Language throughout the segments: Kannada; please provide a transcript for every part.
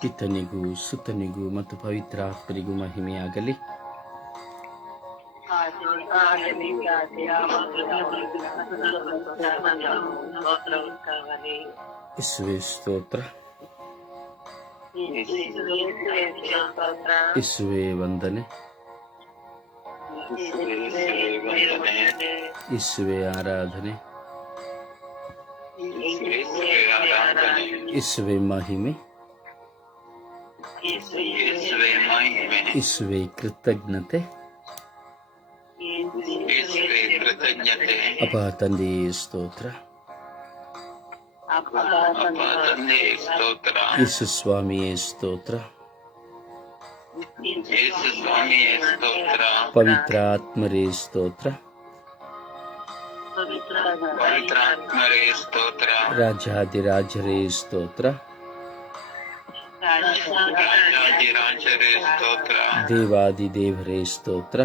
ಪಿತನಿಗೂ ಸುತನಿಗೂ ಮತ್ತು ಪವಿತ್ರಾತ್ಮರಿಗೂ ಮಹಿಮೆಯಾಗಲಿ. ಯೇಸುವೇ ಸ್ತೋತ್ರ, ಯೇಸುವೇ ವಂದನೆ, ಯೇಸುವೇ ಆರಾಧನೆ, ಯೇಸುವೇ ಮಹಿಮೆ, ಯೇಸುವೇ ಕೃತಜ್ಞತೆ. ಅಪ್ಪ ತಂದೆಯೇ ಸ್ತೋತ್ರ, ಯೇಸು ಸ್ವಾಮಿಯೇ ಸ್ತೋತ್ರ, ಪವಿತ್ರಾತ್ಮರೇ ಸ್ತೋತ್ರ, ರಾಜಾದಿರಾಜರೇ ಸ್ತೋತ್ರ, ದೇವಾದಿದೇವರೇ ಸ್ತೋತ್ರ,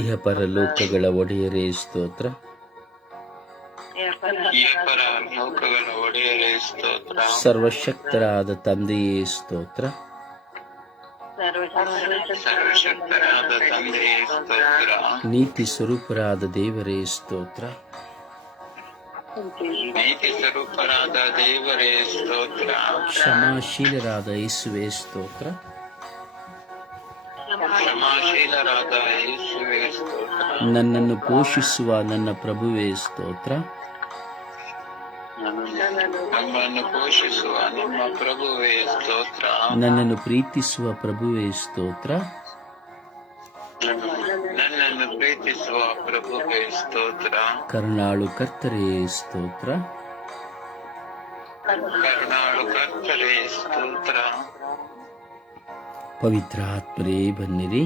ಇಹ ಪರಲೋಕಗಳ ಒಡೆಯರೇ ಸ್ತೋತ್ರ, ಸರ್ವಶಕ್ತರಾದ ತಂದೆಯೇ ಸ್ತೋತ್ರ, ನೀತಿ ಸ್ವರೂಪರಾದ ದೇವರೇ ಸ್ತೋತ್ರ, ಕ್ಷಮಾಶೀಲರಾದ ಯೇಸುವೇ ಸ್ತೋತ್ರ, ನನ್ನನ್ನು ಪೋಷಿಸುವ ನನ್ನ ಪ್ರಭುವೇ ಸ್ತೋತ್ರ, ನನ್ನನ್ನು ಪ್ರೀತಿಸುವ ಪ್ರಭುವೇ ಸ್ತೋತ್ರ, ಕರುಣಾಳು ಕರ್ತರೇ ಸ್ತೋತ್ರ, ಪವಿತ್ರಾತ್ಮರೇ ಬನ್ನಿರಿ,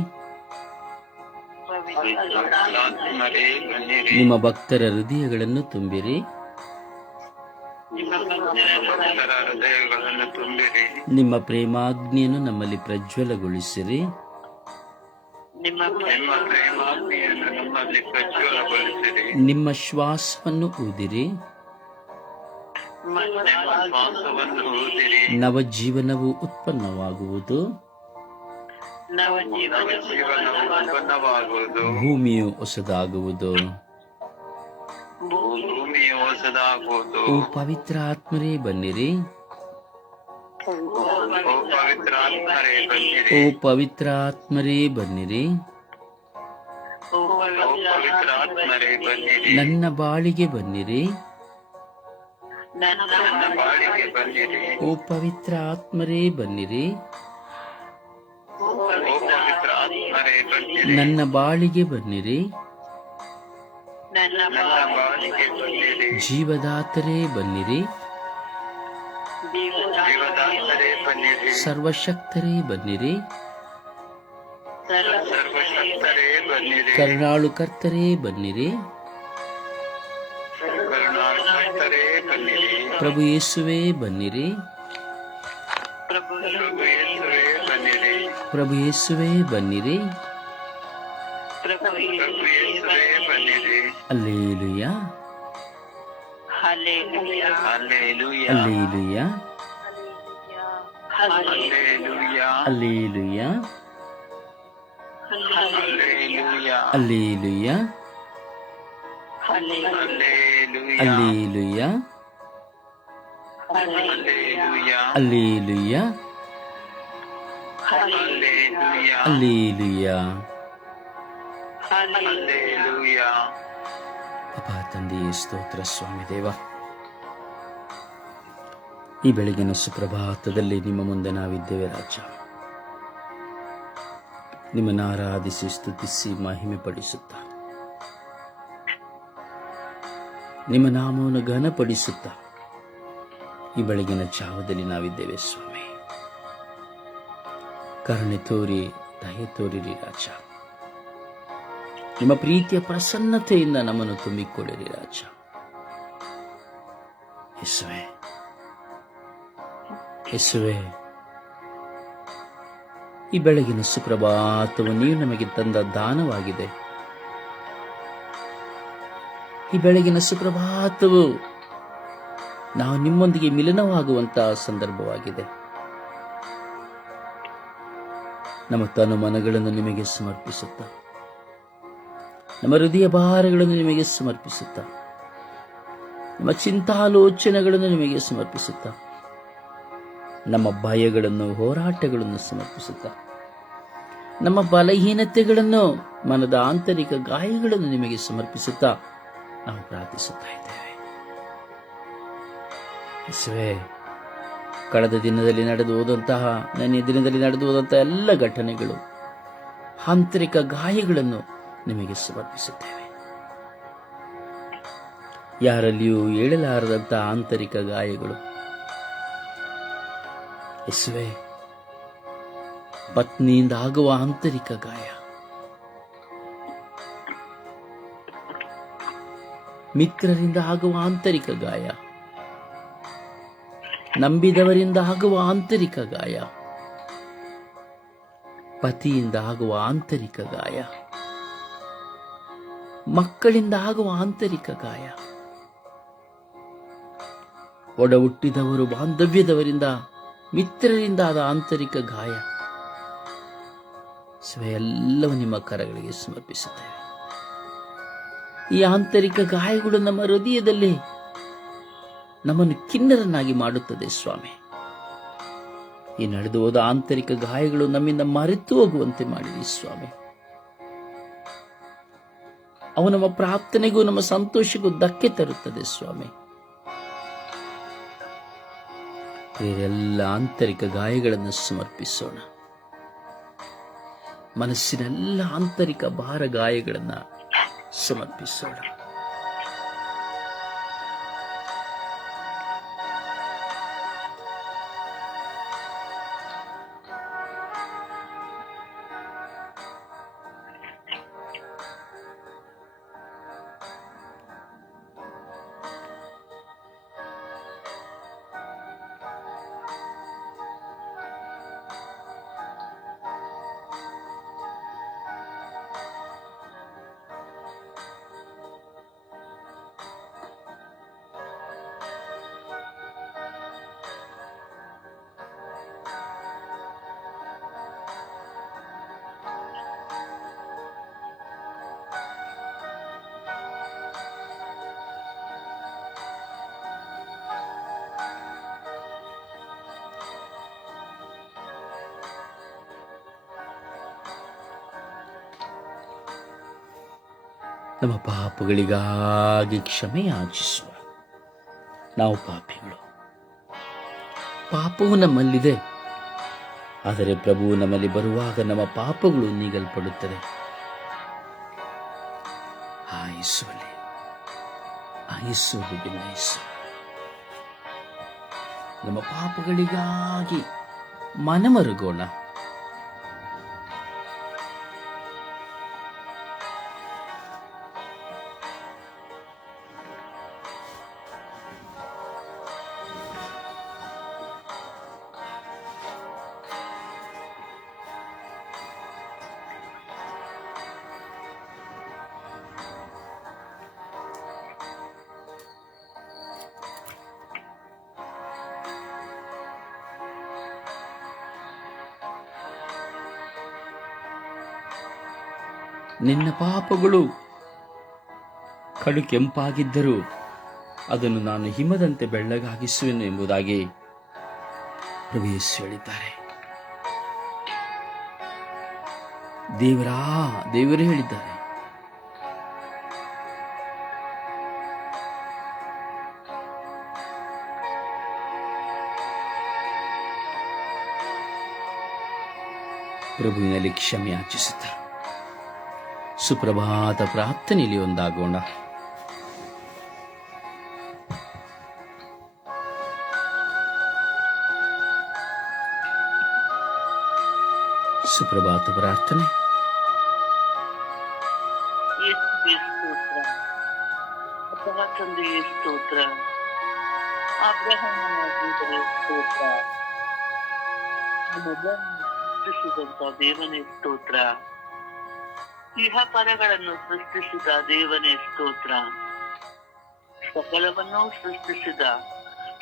ನಿಮ್ಮ ಭಕ್ತರ ಹೃದಯಗಳನ್ನು ತುಂಬಿರಿ, ನಿಮ್ಮ ಪ್ರೇಮಾಗ್ನಿಯನ್ನು ನಮ್ಮಲ್ಲಿ ಪ್ರಜ್ವಲಗೊಳಿಸಿರಿ, ನಿಮ್ಮ ಶ್ವಾಸವನ್ನು ಊದಿರಿ, ನವಜೀವನವು ಉತ್ಪನ್ನವಾಗುವುದು, ಭೂಮಿಯು ಹೊಸದಾಗುವುದು. ಓ ಪವಿತ್ರ ಆತ್ಮರೇ ಬನ್ನಿರಿ, ಓ ಪವಿತ್ರ ಆತ್ಮರೇ ಬನ್ನಿರಿ, ನನ್ನ ಬಾಳಿಗೆ ಬನ್ನಿರಿ, ಓ ಪವಿತ್ರ ಆತ್ಮರೇ ಬನ್ನಿರಿ, ನನ್ನ ಬಾಳಿಗೆ ಬನ್ನಿರಿ, ಜೀವದಾತರೇ ಬನ್ನಿರಿ, ಸರ್ವಶಕ್ತರೇ ಬನ್ನಿರಿ, ಕರುಣಾಳು ಕರ್ತರೇ ಬನ್ನಿರಿ, ಪ್ರಭು ಯೇಸುವೇ ಬನ್ನಿರಿ, ಪ್ರಭು ಯೇಸುವೇ ಬನ್ನಿರಿ, hallelujah, hallelujah, hallelujah, hallelujah, hallelujah, hallelujah, hallelujah, hallelujah. ಅಪ್ಪ ತಂದೆಯೇ ಸ್ತೋತ್ರ ಸ್ವಾಮಿ ದೇವ, ಈ ಬೆಳಗಿನ ಸುಪ್ರಭಾತದಲ್ಲಿ ನಿಮ್ಮ ಮುಂದೆ ನಾವಿದ್ದೇವೆ ರಾಜ. ನಿಮ್ಮನ್ನು ಆರಾಧಿಸಿ ಸ್ತುತಿಸಿ ಮಹಿಮೆ ಪಡಿಸುತ್ತ, ನಿಮ್ಮ ನಾಮವನ್ನು ಘನಪಡಿಸುತ್ತ ಈ ಬೆಳಗಿನ ಜಾವದಲ್ಲಿ ನಾವಿದ್ದೇವೆ ಸ್ವಾಮಿ. ಕರುಣೆ ತೋರಿ ದಯೆ ತೋರಿರಿ ರಾಜ. ನಿಮ್ಮ ಪ್ರೀತಿಯ ಪ್ರಸನ್ನತೆಯಿಂದ ನಮ್ಮನ್ನು ತುಂಬಿಕೊಳ್ಳಿರಿ ರಾಜ. ಯೇಸುವೇ, ಯೇಸುವೇ, ಈ ಬೆಳಗಿನ ಸುಪ್ರಭಾತವು ನೀವು ನಮಗೆ ತಂದ ದಾನವಾಗಿದೆ. ಈ ಬೆಳಗಿನ ಸುಪ್ರಭಾತವು ನಾವು ನಿಮ್ಮೊಂದಿಗೆ ಮಿಲನವಾಗುವಂತಹ ಸಂದರ್ಭವಾಗಿದೆ. ನಮ್ಮ ತನು ಮನಗಳನ್ನು ನಿಮಗೆ ಸಮರ್ಪಿಸುತ್ತ, ನಮ್ಮ ಹೃದಯ ಭಾರಗಳನ್ನು ನಿಮಗೆ ಸಮರ್ಪಿಸುತ್ತ, ನಮ್ಮ ಚಿಂತಾಲೋಚನೆಗಳನ್ನು ನಿಮಗೆ ಸಮರ್ಪಿಸುತ್ತ, ನಮ್ಮ ಭಯಗಳನ್ನು ಹೋರಾಟಗಳನ್ನು ಸಮರ್ಪಿಸುತ್ತ, ನಮ್ಮ ಬಲಹೀನತೆಗಳನ್ನು ಮನದ ಆಂತರಿಕ ಗಾಯಗಳನ್ನು ನಿಮಗೆ ಸಮರ್ಪಿಸುತ್ತಾ ನಾವು ಪ್ರಾರ್ಥಿಸುತ್ತಾ ಇದ್ದೇವೆ. ಯೇಸುವೇ, ಕಳೆದ ದಿನದಲ್ಲಿ ನಡೆದು ಹೋದಂತಹ ನೆನ್ನೆ ದಿನದಲ್ಲಿ ನಡೆದು ಹೋದಂತಹ ಎಲ್ಲ ಘಟನೆಗಳು, ಆಂತರಿಕ ಗಾಯಗಳನ್ನು ನಿಮಗೆ ಸಮರ್ಪಿಸುತ್ತೇವೆ. ಯಾರಲ್ಲಿಯೂ ಹೇಳಲಾರದಂತಹ ಆಂತರಿಕ ಗಾಯಗಳು ಯೇಸುವೇ, ಪತ್ನಿಯಿಂದ ಆಗುವ ಆಂತರಿಕ ಗಾಯ, ಮಿತ್ರರಿಂದ ಆಗುವ ಆಂತರಿಕ ಗಾಯ, ನಂಬಿದವರಿಂದ ಆಗುವ ಆಂತರಿಕ ಗಾಯ, ಪತಿಯಿಂದ ಆಗುವ ಆಂತರಿಕ ಗಾಯ, ಮಕ್ಕಳಿಂದ ಆಗುವ ಆಂತರಿಕ ಗಾಯ, ಒಡ ಹುಟ್ಟಿದವರು ಬಾಂಧವ್ಯದವರಿಂದ ಮಿತ್ರರಿಂದ ಆದ ಆಂತರಿಕ ಗಾಯ, ಎಲ್ಲವೂ ನಿಮ್ಮ ಕರಗಳಿಗೆ ಸಮರ್ಪಿಸುತ್ತೇವೆ. ಈ ಆಂತರಿಕ ಗಾಯಗಳು ನಮ್ಮ ಹೃದಯದಲ್ಲಿ ನಮ್ಮನ್ನು ಖಿನ್ನರನ್ನಾಗಿ ಮಾಡುತ್ತದೆ ಸ್ವಾಮಿ. ಈ ನಡೆದು ಹೋದ ಆಂತರಿಕ ಗಾಯಗಳು ನಮ್ಮಿಂದ ಮರೆತು ಹೋಗುವಂತೆ ಮಾಡಿರಿ ಸ್ವಾಮಿ. ಅವು ನಮ್ಮ ಪ್ರಾರ್ಥನೆಗೂ ನಮ್ಮ ಸಂತೋಷಕ್ಕೂ ಧಕ್ಕೆ ತರುತ್ತದೆ ಸ್ವಾಮಿ. ಎಲ್ಲ ಆಂತರಿಕ ಗಾಯಗಳನ್ನು ಸಮರ್ಪಿಸೋಣ. ಮನಸ್ಸಿನೆಲ್ಲ ಆಂತರಿಕ ಭಾರ ಗಾಯಗಳನ್ನು ಸಮರ್ಪಿಸೋಣ. ನಮ್ಮ ಪಾಪಗಳಿಗಾಗಿ ಕ್ಷಮೆ ಯಾಚಿಸುವ. ನಾವು ಪಾಪಿಗಳು, ಪಾಪವು ನಮ್ಮಲ್ಲಿದೆ. ಆದರೆ ಪ್ರಭು ನಮ್ಮಲ್ಲಿ ಬರುವಾಗ ನಮ್ಮ ಪಾಪಗಳು ನೀಗಲ್ಪಡುತ್ತದೆ. ಆಯಿಸುವಲ್ಲಿ ಆಯಿಸುವುದು ಭಿನ್ನಯಿಸು. ನಮ್ಮ ಪಾಪಗಳಿಗಾಗಿ ಮನಮರುಗೋಣ. ನಿನ್ನ ಪಾಪಗಳು ಕಡು ಕೆಂಪಾಗಿದ್ದರೂ ಅದನ್ನು ನಾನು ಹಿಮದಂತೆ ಬೆಳ್ಳಗಾಗಿಸುವೆನು ಎಂಬುದಾಗಿ ಪ್ರಭು ಯೇಸು ಹೇಳಿದ್ದಾರೆ. ದೇವರೇ ಹೇಳಿದ್ದಾರೆ. ಪ್ರಭುವಿನಲ್ಲಿ ಕ್ಷಮೆ ಯಾಚಿಸುತ್ತಾರೆ. ಸುಪ್ರಭಾತ ಪ್ರಾರ್ಥನೆಯಲ್ಲಿ ಒಂದಾಗೋಣ. ಸುಪ್ರಭಾತ ಪ್ರಾರ್ಥನೆ. ತಂದೆಯೇ ಸ್ತೋತ್ರ, ಅಬ್ರಹಾಮನ ಸ್ತೋತ್ರ, ಸೃಷ್ಟಿಸಿದಂತ ದೇವನೇ ಸ್ತೋತ್ರ, ಇಹ ಪರಗಳನ್ನು ಸೃಷ್ಟಿಸಿದ ದೇವನೇ ಸ್ತೋತ್ರ, ಸಕಲವನ್ನೂ ಸೃಷ್ಟಿಸಿದ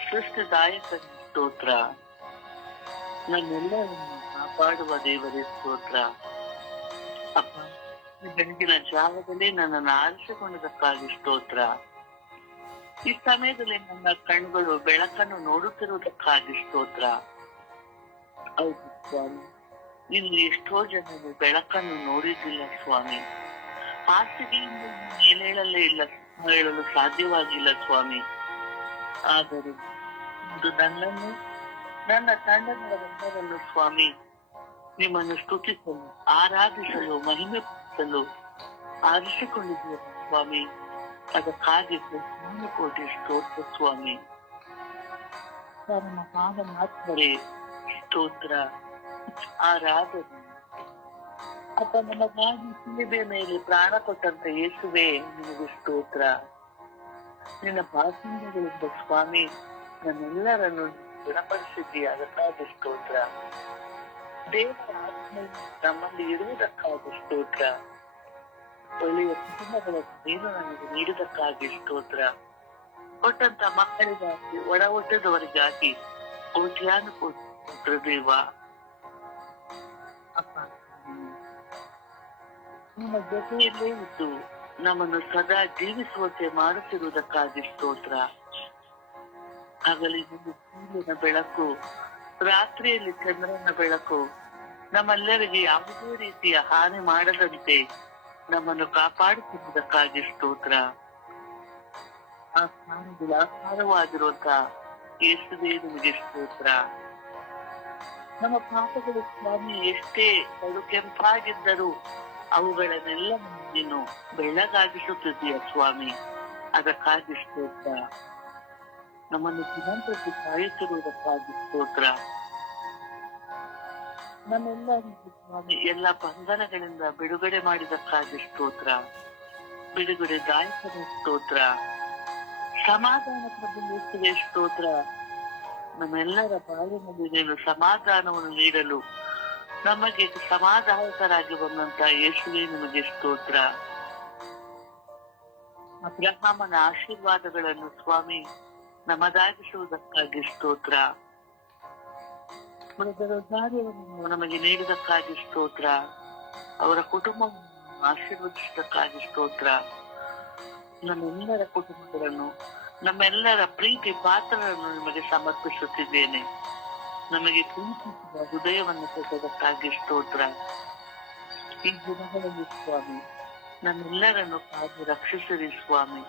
ಸೃಷ್ಟಿದಾಯಕ ಸ್ತೋತ್ರ. ನನ್ನೆಲ್ಲರನ್ನು ಕಾಪಾಡುವ ದೇವರೇ ಸ್ತೋತ್ರ. ಅಪ್ಪ, ಈ ಬೆಳಗಿನ ಜಾವದಲ್ಲಿ ನನ್ನನ್ನು ಆರಿಸಿಕೊಂಡದಕ್ಕಾಗಿ ಸ್ತೋತ್ರ. ಈ ಸಮಯದಲ್ಲಿ ನನ್ನ ಕಣ್ಣುಗಳು ಬೆಳಕನ್ನು ನೋಡುತ್ತಿರುವುದಕ್ಕಾಗಿ ಸ್ತೋತ್ರ. ಹೌದು ಸ್ವಾಮಿ, ಇನ್ನು ಎಷ್ಟೋ ಜನರು ಬೆಳಕನ್ನು ನೋಡಿದ್ದಿಲ್ಲ ಸ್ವಾಮಿ. ಹಾಸಿಗೆಯಿಂದ ಮೇಲೇಳಲೇ ಇಲ್ಲ, ಹೇಳಲು ಸಾಧ್ಯವಾಗಿಲ್ಲ ಸ್ವಾಮಿ. ಆದರೆ ಇಂದು ನನ್ನನ್ನು, ನನ್ನ ತಂಡದವರೆಲ್ಲರನ್ನು ಸ್ವಾಮಿ ನಿಮ್ಮನ್ನು ಸ್ತುತಿಸಲು, ಆರಾಧಿಸಲು, ಮಹಿಮೆ ಪಡಿಸಲು ಆರಿಸಿಕೊಂಡಿದ್ದೀರ ಸ್ವಾಮಿ. ಅದಕ್ಕಾಗಿ ಕೋಟಿ ಸ್ತೋತ್ರ ಸ್ವಾಮಿ. ನನ್ನ ಪಾದ ಮಾತ್ರವೇ ಸ್ತೋತ್ರ, ಆರಾಧನೆ. ಅಪ್ಪ, ನಮಗಾಗಿ ಶಿಲುಬೆ ಮೇಲೆ ಪ್ರಾಣ ಕೊಟ್ಟಂತ ಯೇಸುವೆ ನಿಮಗೆ ಸ್ತೋತ್ರ. ನಿನ್ನ ಭಾಷಣಗಳಿಂದ ಸ್ವಾಮಿ ನನ್ನೆಲ್ಲರನ್ನು ಗುಣಪಡಿಸಿದ್ದೀಯ, ಅದಕ್ಕಾಗಿ ಸ್ತೋತ್ರ. ದೇವರ ಆತ್ಮ ನಮ್ಮಲ್ಲಿ ಇರುವುದಕ್ಕಾಗಿ ಸ್ತೋತ್ರ. ಒಳ್ಳೆಯ ಕುಟುಂಬಗಳನ್ನು ನೀನು ನನಗೆ ನೀಡುವುದಕ್ಕಾಗಿ ಸ್ತೋತ್ರ. ಕೊಟ್ಟಂತ ಮಕ್ಕಳಿಗಾಗಿ, ಒಡ ಹುಟ್ಟಿದವರಿಗಾಗಿ ಕೋಟ್ಯಾನು ಕೋಟಿ ದೇವ. ಅಪ್ಪ, ನಿಮ್ಮ ಜೊತೆಯಲ್ಲೇ ಇದ್ದು ನಮ್ಮನ್ನು ಸದಾ ಜೀವಿಸುವಂತೆ ಮಾಡುತ್ತಿರುವುದಕ್ಕಾಗಿ ಸ್ತೋತ್ರ. ಹಗಲಿನಲ್ಲಿ ಸೂರ್ಯನ ಬೆಳಕು, ರಾತ್ರಿಯಲ್ಲಿ ಚಂದ್ರನ ಬೆಳಕು ನಮ್ಮೆಲ್ಲರಿಗೆ ಯಾವುದೇ ರೀತಿಯ ಹಾನಿ ಮಾಡದಂತೆ ನಮ್ಮನ್ನು ಕಾಪಾಡುತ್ತಿರುವುದಕ್ಕಾಗಿ ಸ್ತೋತ್ರ. ಆ ಸ್ಥಾನಗಳ ಆಕಾರವಾಗಿರುವಂತಹ ಯೇಸುವೇ ನಿಮಗೆ ಸ್ತೋತ್ರ. ನಮ್ಮ ಪಾಪಗಳು ಸ್ವಾಮಿ ಎಷ್ಟೇ ಕಡು ಕೆಂಪಾಗಿದ್ದರೂ ಅವುಗಳನ್ನೆಲ್ಲ ನೀನು ಬೆಳ್ಳಗಾಗಿಸುತ್ತಿದ್ದೀಯ ಸ್ವಾಮಿ, ಅದಕ್ಕಾಗಿ ಸ್ತೋತ್ರ. ನಮ್ಮನ್ನು ಜೀವಂತಕ್ಕೆ ಕಾಯುತ್ತಿರುವುದಕ್ಕಾಗಿ ಸ್ತೋತ್ರ. ನಮ್ಮೆಲ್ಲ ಸ್ವಾಮಿ ಎಲ್ಲ ಬಂಧನಗಳಿಂದ ಬಿಡುಗಡೆ ಮಾಡಿದಕ್ಕಾಗಿ ಸ್ತೋತ್ರ. ಬಿಡುಗಡೆ ದಾಯಕನ ಸ್ತೋತ್ರ. ಸಮಾಧಾನ ಪ್ರಭು ಸ್ತೋತ್ರ. ನಮ್ಮೆಲ್ಲರ ಬಾಳಿನಲ್ಲಿ ನೀನು ಸಮಾಧಾನವನ್ನು ನೀಡಲು ನಮಗೆ ಸಮಾಧಾನಕರಾಗಿ ಬಂದಂತ ಯೇಸುವೇ ನಿಮಗೆ ಸ್ತೋತ್ರ. ಅಬ್ರಹಾಮನ ಆಶೀರ್ವಾದಗಳನ್ನು ಸ್ವಾಮಿ ನಮದಾಗಿಸುವುದಕ್ಕಾಗಿ ಸ್ತೋತ್ರ. ಕಾರ್ಯವನ್ನು ನಮಗೆ ನೀಡಿದಕ್ಕಾಗಿ ಸ್ತೋತ್ರ. ಅವರ ಕುಟುಂಬವನ್ನು ಆಶೀರ್ವದಿಸಿದಕ್ಕಾಗಿ ಸ್ತೋತ್ರ. ನಮ್ಮೆಲ್ಲರ ಕುಟುಂಬಗಳನ್ನು, ನಮ್ಮೆಲ್ಲರ ಪ್ರೀತಿ ಪಾತ್ರರನ್ನು ನಿಮಗೆ ಸಮರ್ಪಿಸುತ್ತಿದ್ದೇನೆ. ನಮಗೆ ಪ್ರೀತಿಸುವ ಹೃದಯವನ್ನು ಕೊಟ್ಟದಕ್ಕಾಗಿ ಸ್ತೋತ್ರ. ಈ ದಿನಗಳಲ್ಲಿ ಸ್ವಾಮಿ ನಮ್ಮೆಲ್ಲರನ್ನು ಕಾದು ರಕ್ಷಿಸಿರಿ ಸ್ವಾಮಿ.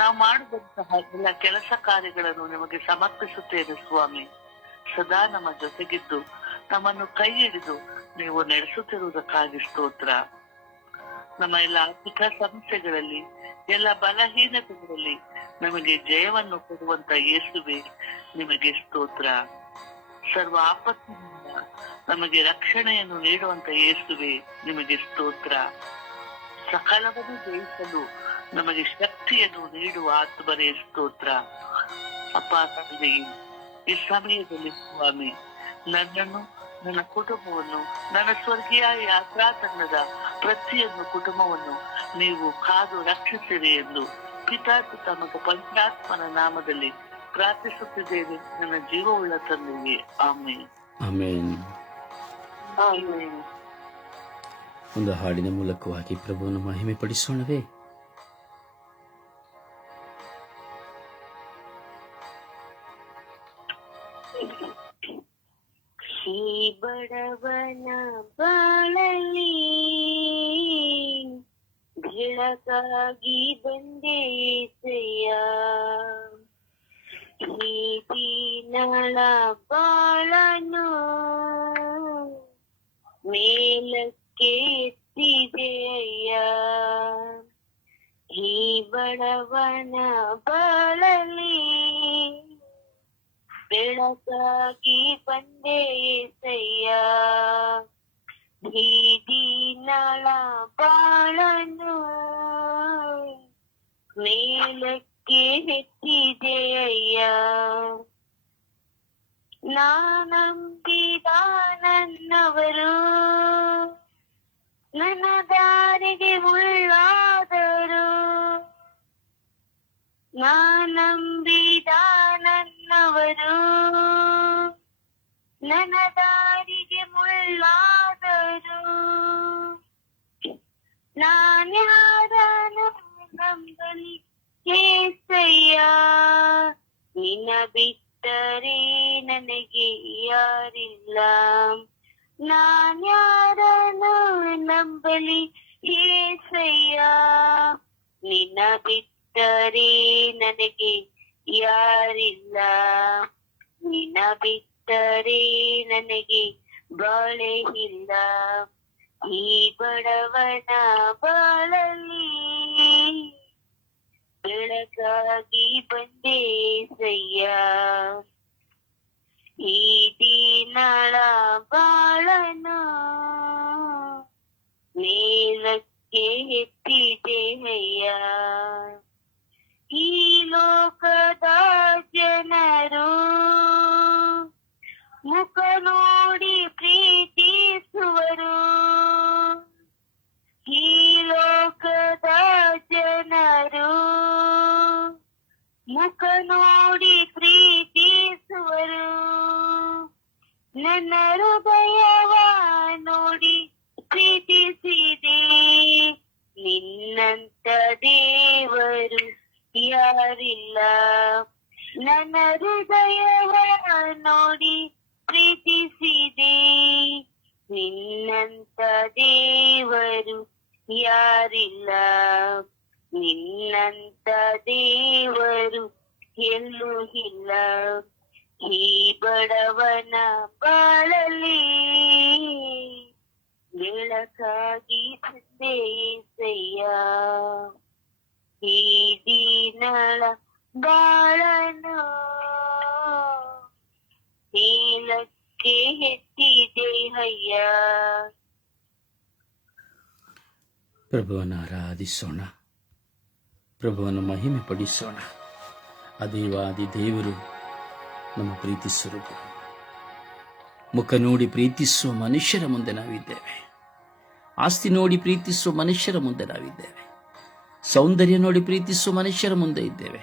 ನಾವು ಮಾಡುವಂತಹ ಎಲ್ಲ ಕೆಲಸ ಕಾರ್ಯಗಳನ್ನು ನಿಮಗೆ ಸಮರ್ಪಿಸುತ್ತೇವೆ ಸ್ವಾಮಿ. ಸದಾ ನಮ್ಮ ಜೊತೆಗಿದ್ದು ನಮ್ಮನ್ನು ಕೈ ಹಿಡಿದು ನೀವು ನಡೆಸುತ್ತಿರುವುದಕ್ಕಾಗಿ ಸ್ತೋತ್ರ. ನಮ್ಮ ಎಲ್ಲ ಆರ್ಥಿಕ ಸಮಸ್ಯೆಗಳಲ್ಲಿ, ಎಲ್ಲ ಬಲಹೀನತೆಗಳಲ್ಲಿ ನಮಗೆ ಜಯವನ್ನು ಕೊಡುವಂತ ಯೇಸುವೆ ನಿಮಗೆ ಸ್ತೋತ್ರ. ಸರ್ವ ಆಪತ್ತಿನಿಂದ ನಮಗೆ ರಕ್ಷಣೆಯನ್ನು ನೀಡುವಂತ ಯೇಸುವೆ ನಿಮಗೆ ಸ್ತೋತ್ರ. ಸಕಲವನ್ನು ಜಯಿಸಲು ನಮಗೆ ಶಕ್ತಿಯನ್ನು ನೀಡುವ ಆತ್ಮರೇ ಸ್ತೋತ್ರ. ಅಪ್ಪ ತಂದೆ, ಈ ಸಮಯದಲ್ಲಿ ಸ್ವಾಮಿ ನನ್ನನ್ನು, ನನ್ನ ಕುಟುಂಬವನ್ನು, ನನ್ನ ಸ್ವರ್ಗೀಯ ಯಾತ್ರಾ ತಂಡದ ಪ್ರತಿಯೊಂದು ಕುಟುಂಬವನ್ನು ನೀವು ಕಾದು ರಕ್ಷಿಸಿರಿ ಎಂದು ಪಿತಾಪಿತ ಮತ್ತು ಪಂಚಾತ್ಮನ ನಾಮದಲ್ಲಿ ಪ್ರಾರ್ಥಿಸುತ್ತಿದ್ದೇನೆ ನನ್ನ ಜೀವವುಳ್ಳ ತಂದೆಯೇ. ಆಮೇನ್. ಆಮೇನ್. ಆಮೇನ್. ಒಂದು ಹಾಡಿನ ಮೂಲಕವಾಗಿ ಪ್ರಭುವನ್ನು ಮಹಿಮೆ ಪಡಿಸೋಣವೇ? ಈ ಬಡವನ ಬಾಳಲಿ ಬೆಳಕಾಗಿ ಬಂದೆ ಏಸಯ್ಯ, ಈ ದೀನಳ ಬಾಳನು ಮೇಲಕ್ಕೆ ಎತ್ತಿದೆ ಅಯ್ಯ. ಈ ಬಡವನ ಬಾಳಲಿ ಬೆಳಕಾಗಿ ಬಂದೆ ಏಸಯ್ಯ, ಈ ದೀನಳ ಬಾಳನು ಮೇಲಕ್ಕೆ ಎತ್ತಿದೆ ಅಯ್ಯ. ನಾನಂಬಿದ ನನ್ನವರು ನನ್ನ ದಾರಿಗೆ ಮುಳ್ಳಾದರು, ನಾನಂಬಿದ ನನ್ನ ನನ್ನ ದಾರಿಗೆ ಮುಳ್ಳಾದರು ನಾನ್ಯಾರನು ನಂಬಲಿ ಏಸಯ್ಯ ನಿನ್ನ ಬಿಟ್ಟರೆ ನನಗೆ ಯಾರಿಲ್ಲ ನಾನ್ಯಾರನು ನಂಬಲಿ ಏಸಯ್ಯ ನಿನ್ನ ಬಿಟ್ಟರೆ ನನಗೆ ಯಾರಿಲ್ಲ ನಿನ್ನ ಬಿಟ್ಟರೆ ನನಗೆ ಬಾಳೆ ಇಲ್ಲ ಈ ಬಡವನ ಬಾಳಲ್ಲಿ ಬೆಳಕಾಗಿ ಬಂದೆ ಸಯ್ಯ ಈ ದೀನಳ ಬಾಳನು ಮೇಲಕ್ಕೆ ಎತ್ತಿದೆ ಅಯ್ಯ ಈ ಲೋಕದ ಜನರು ಮುಖ ನೋಡಿ ಪ್ರೀತಿಸುವರು ಈ ಲೋಕದ ಜನರು ಮುಖ ನೋಡಿ ಪ್ರೀತಿಸುವರು ನನ್ನ ಹೃದಯವ ನೋಡಿ ಪ್ರೀತಿಸಿದೆ ನಿನ್ನಂತ ದೇವರು ಯಾರಿಲ್ಲ ನನ್ನ ಹೃದಯವ ನೋಡಿ ಪ್ರೀತಿಸಿದೆ ನಿನ್ನಂತ ದೇವರು ಯಾರಿಲ್ಲ ನಿನ್ನಂತ ದೇವರು ಎಲ್ಲೂ ಇಲ್ಲ ಈ ಬಡವನ ಬಾಳಲಿ ಬೆಳಕಾಗಿ ಬಂದೆ ಏಸಯ್ಯ ಈ ದೀನಳ ಬಾಳನು ಮೇಲಕ್ಕೆ ಎತ್ತಿದೆ ಅಯ್ಯ. ಪ್ರಭುವನ್ನು ಆರಾಧಿಸೋಣ, ಪ್ರಭುವನ್ನು ಮಹಿಮೆ ಪಡಿಸೋಣ. ಅದೇವಾದಿ ದೇವರು ನಮ್ಮ ಪ್ರೀತಿ ಸ್ವರೂಪ. ಮುಖ ನೋಡಿ ಪ್ರೀತಿಸುವ ಮನುಷ್ಯರ ಮುಂದೆ ನಾವಿದ್ದೇವೆ. ಆಸ್ತಿ ನೋಡಿ ಪ್ರೀತಿಸುವ ಮನುಷ್ಯರ ಮುಂದೆ ನಾವಿದ್ದೇವೆ. ಸೌಂದರ್ಯ ನೋಡಿ ಪ್ರೀತಿಸುವ ಮನುಷ್ಯರ ಮುಂದೆ ಇದ್ದೇವೆ.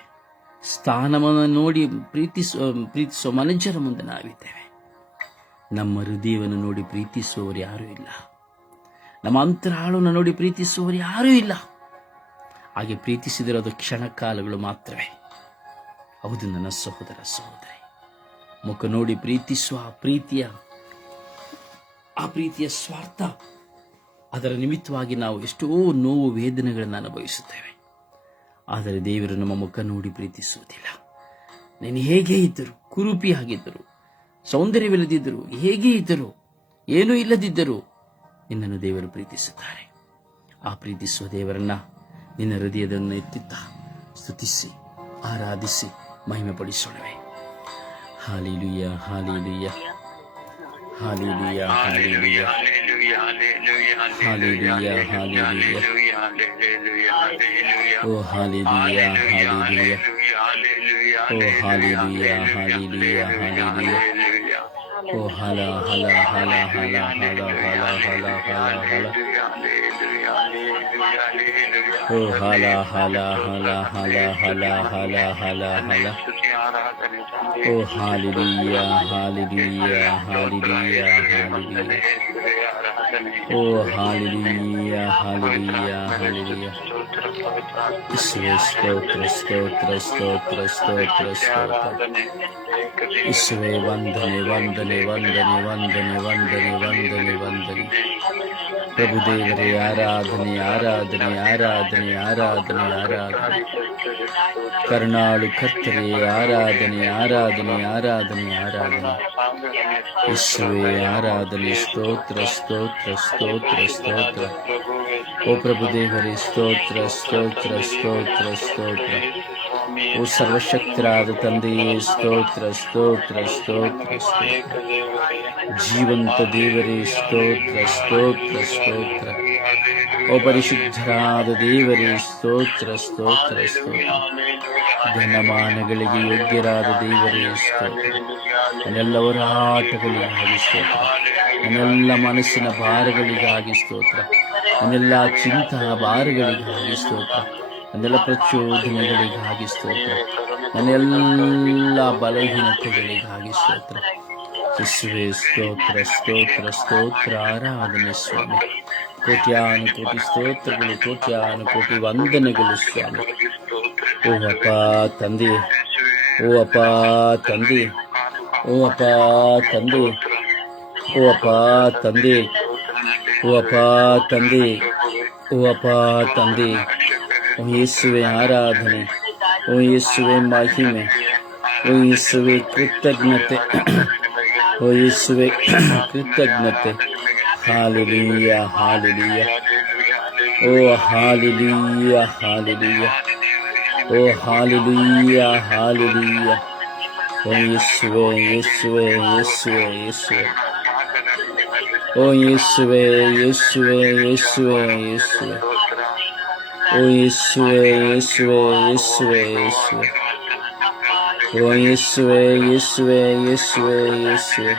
ಸ್ಥಾನವನ್ನು ನೋಡಿ ಪ್ರೀತಿಸುವ ಮನುಷ್ಯರ ಮುಂದೆ ನಾವಿದ್ದೇವೆ. ನಮ್ಮ ಹೃದಯವನ್ನು ನೋಡಿ ಪ್ರೀತಿಸುವವರು ಯಾರೂ ಇಲ್ಲ. ನಮ್ಮ ಅಂತರಾಳವನ್ನು ನೋಡಿ ಪ್ರೀತಿಸುವವರು ಯಾರೂ ಇಲ್ಲ. ಹಾಗೆ ಪ್ರೀತಿಸಿದಿರೋದು ಕ್ಷಣ ಕಾಲಗಳು ಮಾತ್ರವೇ. ಹೌದು ನನ್ನ ಸಹೋದರ ಸಹೋದರಿ, ಮುಖ ನೋಡಿ ಪ್ರೀತಿಸುವ ಆ ಪ್ರೀತಿಯ ಸ್ವಾರ್ಥ, ಅದರ ನಿಮಿತ್ತವಾಗಿ ನಾವು ಎಷ್ಟೋ ನೋವು ವೇದನೆಗಳನ್ನು ಅನುಭವಿಸುತ್ತೇವೆ. ಆದರೆ ದೇವರು ನಮ್ಮ ಮುಖ ನೋಡಿ ಪ್ರೀತಿಸುವುದಿಲ್ಲ. ನೀನು ಹೇಗೆ ಇದ್ದರು, ಕುರೂಪಿಯಾಗಿದ್ದರು, ಸೌಂದರ್ಯವಿಲ್ಲದಿದ್ದರು, ಹೇಗೆ ಇದ್ದರು, ಏನೂ ಇಲ್ಲದಿದ್ದರು, ನಿನ್ನನ್ನು ದೇವರು ಪ್ರೀತಿಸುತ್ತಾರೆ. ಆ ಪ್ರೀತಿಸುವ ದೇವರನ್ನ ನಿನ್ನ ಹೃದಯದನ್ನು ಎತ್ತಿದ್ದ ಸ್ತುತಿಸಿ ಆರಾಧಿಸಿ ಮಹಿಮೆ ಪಡಿಸೋಣವೇ. Hallelujah, hallelujah, hallelujah, hallelujah, hallelujah, hallelujah. Oh hallelujah, hallelujah, oh hallelujah, hallelujah, hallelujah. Oh ಹಲ ಹಲ ಹಲ ಹಲ ಹಲ ಹಲ ಹಲ ಹಲ ಹಲ. ಓ ಹಲ ಹಲ ಹಲ ಹಲ ಹಲ ಹಲ ಹಲ ಹಲ. ಓ hallelujah, hallelujah, hallelujah, hallelujah. Oh hallelujah, hallelujah, hallelujah. ಯೇಸುವೇ ಸ್ತೋತ್ರ, ಸ್ತೋತ್ರ, ಸ್ತೋತ್ರ, ಸ್ತೋತ್ರ, ಸ್ತೋತ್ರ. ಯೇಸುವೇ ವಂದನೆ, ವಂದನೆ, ವಂದನೆ, ವಂದನೆ, ವಂದನೆ, ವಂದನೆ, ವಂದನೆ. ಪ್ರಭುದೇವರೇ ಆರಾಧನೆ, ಆರಾಧನೆ, ಆರಾಧನೆ, ಆರಾಧನೆ, ಆರಾಧನೆ. ಕರುಣಾಳು ಕರ್ತರೇ ಆರಾಧನೆ, ಆರಾಧನೆ, ಆರಾಧನೆ, ಆರಾಧನೆ. ಯೇಸುವೇ ಆರಾಧನೆ, ಸ್ತೋತ್ರ, ಸ್ತೋತ್ರ, ಸ್ತೋತ್ರ, ಸ್ತೋತ್ರ. ಓ ಪ್ರಭುದೇವರೇ ಸ್ತೋತ್ರ, ಸ್ತೋತ್ರ, ಸ್ತೋತ್ರ, ಸ್ತೋತ್ರ. ಓ ಸರ್ವಶಕ್ತರಾದ ತಂದೆಯೇ ಸ್ತೋತ್ರ, ಸ್ತೋತ್ರ, ಸ್ತೋತ್ರ, ಸ್ತೋತ್ರ. ಜೀವಂತ ದೇವರೇ ಸ್ತೋತ್ರ, ಸ್ತೋತ್ರ, ಸ್ತೋತ್ರ. ಓ ಪರಿಶುದ್ಧರಾದ ದೇವರೇ ಸ್ತೋತ್ರ, ಸ್ತೋತ್ರ, ಸ್ತೋತ್ರ. ಘನಮಾನಗಳಿಗೆ ಯೋಗ್ಯರಾದ ದೇವರೇ ಸ್ತೋತ್ರ. ನನ್ನೆಲ್ಲ ಹೋರಾಟಗಳಿಗಾಗಿ ಸ್ತೋತ್ರ, ನನ್ನೆಲ್ಲ ಮನಸ್ಸಿನ ಭಾರಗಳಿಗಾಗಿ ಸ್ತೋತ್ರ, ನನ್ನೆಲ್ಲ ಚಿಂತಾ ಭಾರಗಳಿಗಾಗಿ ಸ್ತೋತ್ರ, ನನ್ನೆಲ್ಲ ಪ್ರಚೋದನೆಗಳಿಗಾಗಿ ಸ್ತೋತ್ರ, ನನ್ನೆಲ್ಲ ಬಲಹೀನತೆಗಳಿಗಾಗಿ ಸ್ತೋತ್ರ. ಯೇಸುವೆ ಸ್ತೋತ್ರ ಸ್ತೋತ್ರ ಸ್ತೋತ್ರ ಆರಾಧನೆ ಸ್ವಾಮಿ. ಕೋಟ್ಯಾನು ಕೋಟಿ ಸ್ತೋತ್ರಗಳು, ಕೋಟ್ಯಾನು ಕೋಟಿ ವಂದನೆಗಳು ಸ್ವಾಮಿ. ಓ ಅಪ್ಪ ತಂದೆ, ಓ ಅಪ್ಪ ತಂದೆ, ಓ ಅಪ್ಪ ತಂದೆ, ಓ ಅಪ್ಪ ತಂದೆ, ಓ ಅಪ್ಪ ತಂದೆ, ಓ ಅಪ್ಪ ತಂದೆ. ಓ ಯೇಸುವೆ ಆರಾಧನೆ, ಓ ಯೇಸುವೆ ಮಹಿಮೆ, ಓ ಯೇಸುವೆ ಕೃತಜ್ಞತೆ, ಓ ಯೇಸುವೆ ಕೃತಜ್ಞತೆ. Hallelujah hallelujah, oh hallelujah hallelujah, oh hallelujah hallelujah. ಓ ಯೇಸುವೆ ಯೇಸುವೆ ಯೇಸುವೆ ಯೇಸುವೆ, ಓ ಯೇಸುವೆ ಯೇಸುವೆ ಯೇಸುವೆ ಯೇಸುವೆ, ಓ ಯೇಸುವೆ ಯೇಸುವೆ ಯೇಸುವೆ ಯೇಸುವೆ, ಓ ಯೇಸುವೆ ಯೇಸುವೆ ಯೇಸುವೆ ಯೇಸುವೆ,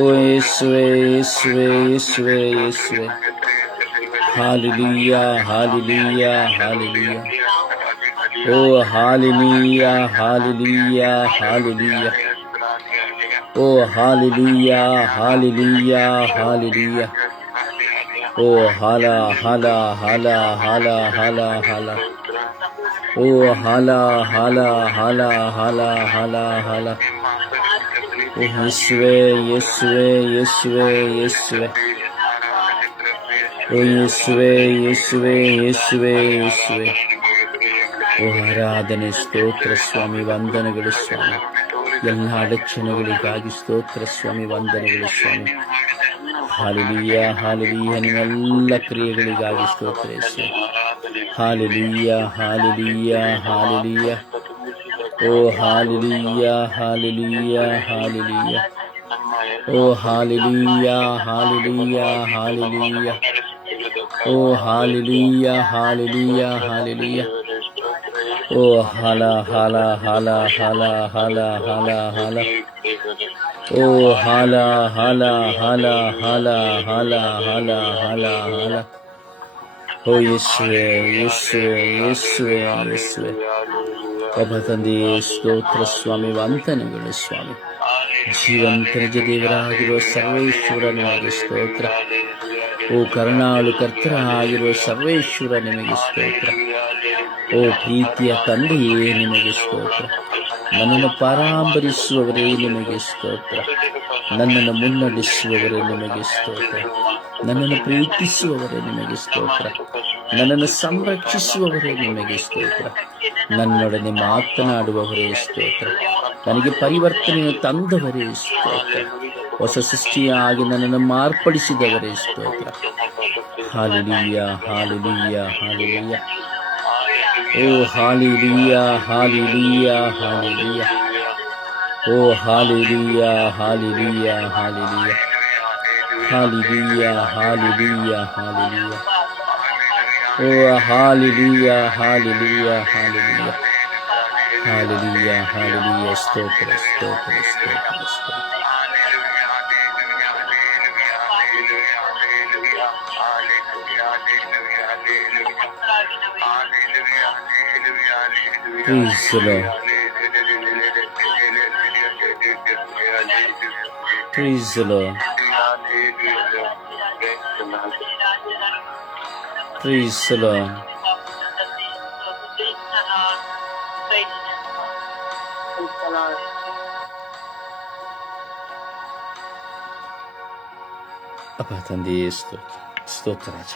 ಓ ಯೇಸುವೆ ಯೇಸುವೆ ಯೇಸುವೆ ಯೇಸುವೆ. Hallelujah hallelujah hallelujah, oh hallelujah hallelujah hallelujah, oh hallelujah hallelujah hallelujah. ಓ ಹಾಲ ಹಾಲ ಹಾಲ ಹಾಲ ಹಾಲ ಹಾಲ, ಓ ಹಾಲ ಹಾಲ ಹಾಲ ಹಾಲ ಹಾಲ ಹಾಲ. ಓ ಯೇಸುವೆ ಯೇಸುವೆ ಯೇಸುವೆ ಯೇಸುವೆ, ಓ ಯೇಸುವೆ ಯೇಸುವೆ ಯೇಸುವೆ ಯೇಸುವೆ. ಓ ಆರಾಧನೆ ಸ್ತೋತ್ರ ಸ್ವಾಮಿ, ವಂದನೆಗಳು ಸ್ವಾಮಿ. ಎಲ್ಲ ಅಡಚಣೆಗಳಿಗಾಗಿ ಸ್ತೋತ್ರ ಸ್ವಾಮಿ, ವಂದನೆಗಳು ಸ್ವಾಮಿ. ಹಾಲೆಲೂಯ ಹಾಲೆಲೂಯ, ನಿಮ್ಮೆಲ್ಲ ಕ್ರಿಯೆಗಳಿಗಾಗಿ ಸ್ತೋತ್ರ ಯೇಸುವೆ. Hallelujah hallelujah hallelujah, oh hallelujah hallelujah hallelujah, oh hallelujah hallelujah hallelujah, oh hallelujah hallelujah hallelujah. ಓ ಹಾಲ ಹಾಲ ಹಾಲ ಹಾಲ ಹಾಲ ಹಾಲ ಹಾಲ, ಓ ಹಾಲ ಹಾಲ ಹಾಲ ಹಾಲ ಹಾಲ ಹಾಲ ಹಾಲ ಹಾಲ. ಓ ಯೇಸುವೆ ಯೇಸುವೆ ಯೇಸುವೆ ಯೇಸುವೆ. ಒಬ್ಬ ತಂದೆಯೇ ಸ್ತೋತ್ರ ಸ್ವಾಮಿ, ವಂದನೆಗಳು ಸ್ವಾಮಿ. ಜೀವಂತ ನಿಜ ದೇವರಾಗಿರುವ ಸರ್ವೇಶ್ವರ ನಿಮಗೆ ಸ್ತೋತ್ರ. ಓ ಕರುಣಾಳು ಕರ್ತರಾಗಿರುವ ಸರ್ವೇಶ್ವರ ನಿಮಗೆ ಸ್ತೋತ್ರ. ಓ ಪ್ರೀತಿಯ ತಂದೆಯೇ ನಿಮಗೆ ಸ್ತೋತ್ರ. ನನ್ನನ್ನು ಪರಾಂಬರಿಸುವವರೇ ನಿಮಗೆ ಸ್ತೋತ್ರ. ನನ್ನನ್ನು ಮುನ್ನಡೆಸುವವರೇ ನಿಮಗೆ ಸ್ತೋತ್ರ. ನನ್ನನ್ನು ಪ್ರೀತಿಸುವವರೇ ನಿಮಗೆ ಸ್ತೋತ್ರ. ನನ್ನನ್ನು ಸಂರಕ್ಷಿಸುವವರೇ ನಿಮಗೆ ಸ್ತೋತ್ರ. ನನ್ನೊಡನೆ ಮಾತನಾಡುವವರೇ ಸ್ತೋತ್ರ. ನನಗೆ ಪರಿವರ್ತನೆಯನ್ನು ತಂದವರೇ ಸ್ತೋತ್ರ. ಹೊಸ ಸೃಷ್ಟಿಯಾಗಿ ನನ್ನನ್ನು ಮಾರ್ಪಡಿಸಿದವರೇ ಸ್ತೋತ್ರ. Hallelujah hallelujah hallelujah, oh hallelujah hallelujah hallelujah, oh hallelujah hallelujah hallelujah, hallelujah hallelujah hallelujah, oh hallelujah hallelujah hallelujah, hallelujah hallelujah. ಸ್ತೋತ್ರ ಸ್ತೋತ್ರ ಸ್ತೋತ್ರ ಸ್ತೋತ್ರ. Praise the Lord. Praise the Lord. Praise the Lord. ಅಪ್ಪ ತಂದೆಯೇ ಸ್ತೋತ್ರ ರಾಜ.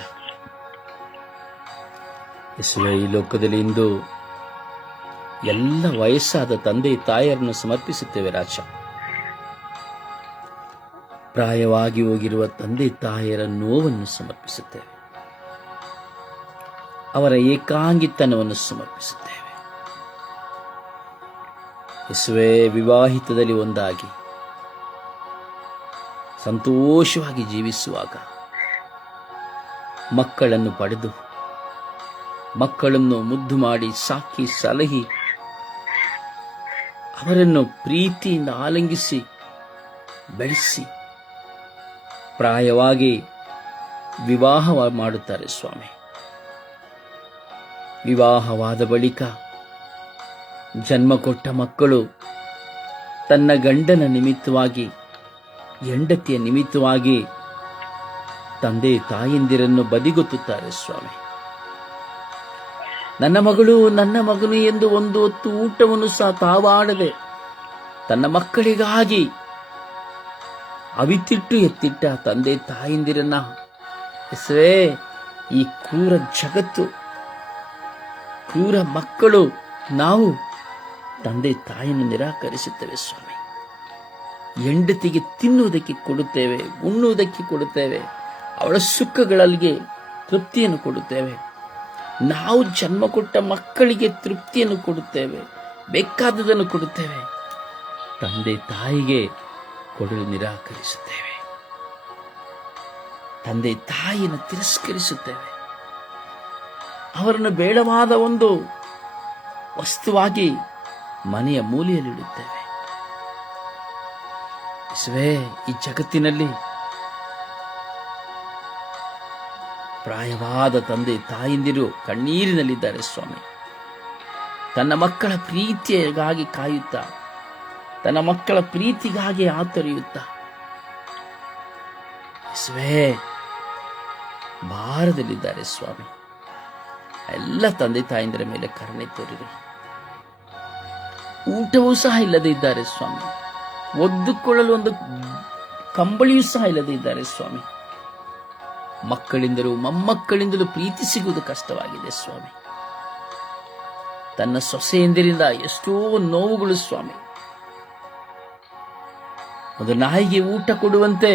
ಯೇಸುವೇ, ಈ ಲೋಕದಲ್ಲಿ ಇಂದು ಎಲ್ಲ ವಯಸ್ಸಾದ ತಂದೆ ತಾಯಿಯರನ್ನು ಸಮರ್ಪಿಸುತ್ತೇವೆ ರಾಜ. ಪ್ರಾಯವಾಗಿ ಹೋಗಿರುವ ತಂದೆ ತಾಯಿಯರ ನೋವನ್ನು ಸಮರ್ಪಿಸುತ್ತೇವೆ. ಅವರ ಏಕಾಂಗಿತನವನ್ನು ಸಮರ್ಪಿಸುತ್ತೇವೆ. ಯೇಸುವೇ, ವಿವಾಹಿತದಲ್ಲಿ ಒಂದಾಗಿ ಸಂತೋಷವಾಗಿ ಜೀವಿಸುವಾಗ ಮಕ್ಕಳನ್ನು ಪಡೆದು ಮಕ್ಕಳನ್ನು ಮುದ್ದು ಮಾಡಿ ಸಾಕಿ ಸಲಹಿ ಅವರನ್ನು ಪ್ರೀತಿಯಿಂದ ಆಲಿಂಗಿಸಿ ಬೆಳೆಸಿ ಪ್ರಾಯವಾಗಿ ವಿವಾಹ ಮಾಡುತ್ತಾರೆ ಸ್ವಾಮಿ. ವಿವಾಹವಾದ ಬಳಿಕ ಜನ್ಮ ಕೊಟ್ಟ ಮಕ್ಕಳು ತನ್ನ ಗಂಡನ ನಿಮಿತ್ತವಾಗಿ, ಹೆಂಡತಿಯ ನಿಮಿತ್ತವಾಗಿ ತಂದೆ ತಾಯಂದಿರನ್ನು ಬದಿಗೊತ್ತುತ್ತಾರೆ ಸ್ವಾಮಿ. ನನ್ನ ಮಗಳು, ನನ್ನ ಮಗನು ಎಂದು ಒಂದು ಹೊತ್ತು ಊಟವನ್ನು ಸಹ ತಾವಾಡದೆ ತನ್ನ ಮಕ್ಕಳಿಗಾಗಿ ಅವಿತಿಟ್ಟು ಎತ್ತಿಟ್ಟ ತಂದೆ ತಾಯಂದಿರನ್ನ ಎಸವೇ ಈ ಕ್ರೂರ ಜಗತ್ತು, ಕ್ರೂರ ಮಕ್ಕಳು ನಾವು ತಂದೆ ತಾಯಿಯನ್ನು ನಿರಾಕರಿಸುತ್ತೇವೆ ಸ್ವಾಮಿ. ಹೆಂಡತಿಗೆ ತಿನ್ನುವುದಕ್ಕೆ ಕೊಡುತ್ತೇವೆ, ಉಣ್ಣುವುದಕ್ಕೆ ಕೊಡುತ್ತೇವೆ, ಅವಳ ಸುಖಗಳಿಗೆ ತೃಪ್ತಿಯನ್ನು ಕೊಡುತ್ತೇವೆ. ನಾವು ಜನ್ಮ ಕೊಟ್ಟ ಮಕ್ಕಳಿಗೆ ತೃಪ್ತಿಯನ್ನು ಕೊಡುತ್ತೇವೆ, ಬೇಕಾದುದನ್ನು ಕೊಡುತ್ತೇವೆ. ತಂದೆ ತಾಯಿಗೆ ಕೊಡಲು ನಿರಾಕರಿಸುತ್ತೇವೆ. ತಂದೆ ತಾಯಿಯನ್ನು ತಿರಸ್ಕರಿಸುತ್ತೇವೆ. ಅವರನ್ನು ಬೇಡವಾದ ಒಂದು ವಸ್ತುವಾಗಿ ಮನೆಯ ಮೂಲೆಯಲ್ಲಿಡುತ್ತೇವೆ. ಈ ಜಗತ್ತಿನಲ್ಲಿ ಪ್ರಾಯವಾದ ತಂದೆ ತಾಯಂದಿರು ಕಣ್ಣೀರಿನಲ್ಲಿದ್ದಾರೆ ಸ್ವಾಮಿ. ತನ್ನ ಮಕ್ಕಳ ಪ್ರೀತಿಗಾಗಿ ಕಾಯುತ್ತಾ, ತನ್ನ ಮಕ್ಕಳ ಪ್ರೀತಿಗಾಗಿ ಆತೊರೆಯುತ್ತಾ ಭಾರದಲ್ಲಿದ್ದಾರೆ ಸ್ವಾಮಿ. ಎಲ್ಲ ತಂದೆ ತಾಯಂದಿರ ಮೇಲೆ ಕರುಣೆ ತೋರಿರಿ. ಊಟವೂ ಸಹ ಇಲ್ಲದೆ ಇದ್ದಾರೆ ಸ್ವಾಮಿ. ಒದ್ದುಕೊಳ್ಳಲು ಒಂದು ಕಂಬಳಿಯೂ ಸಹ ಇಲ್ಲದೆ ಇದ್ದಾರೆ ಸ್ವಾಮಿ. ಮಕ್ಕಳಿಂದಲೂ ಮೊಮ್ಮಕ್ಕಳಿಂದಲೂ ಪ್ರೀತಿ ಸಿಗುವುದು ಕಷ್ಟವಾಗಿದೆ ಸ್ವಾಮಿ. ತನ್ನ ಸೊಸೆಯಂದಿರಿಂದ ಎಷ್ಟೋ ನೋವುಗಳು ಸ್ವಾಮಿ. ಒಂದು ನಾಯಿಗೆ ಊಟ ಕೊಡುವಂತೆ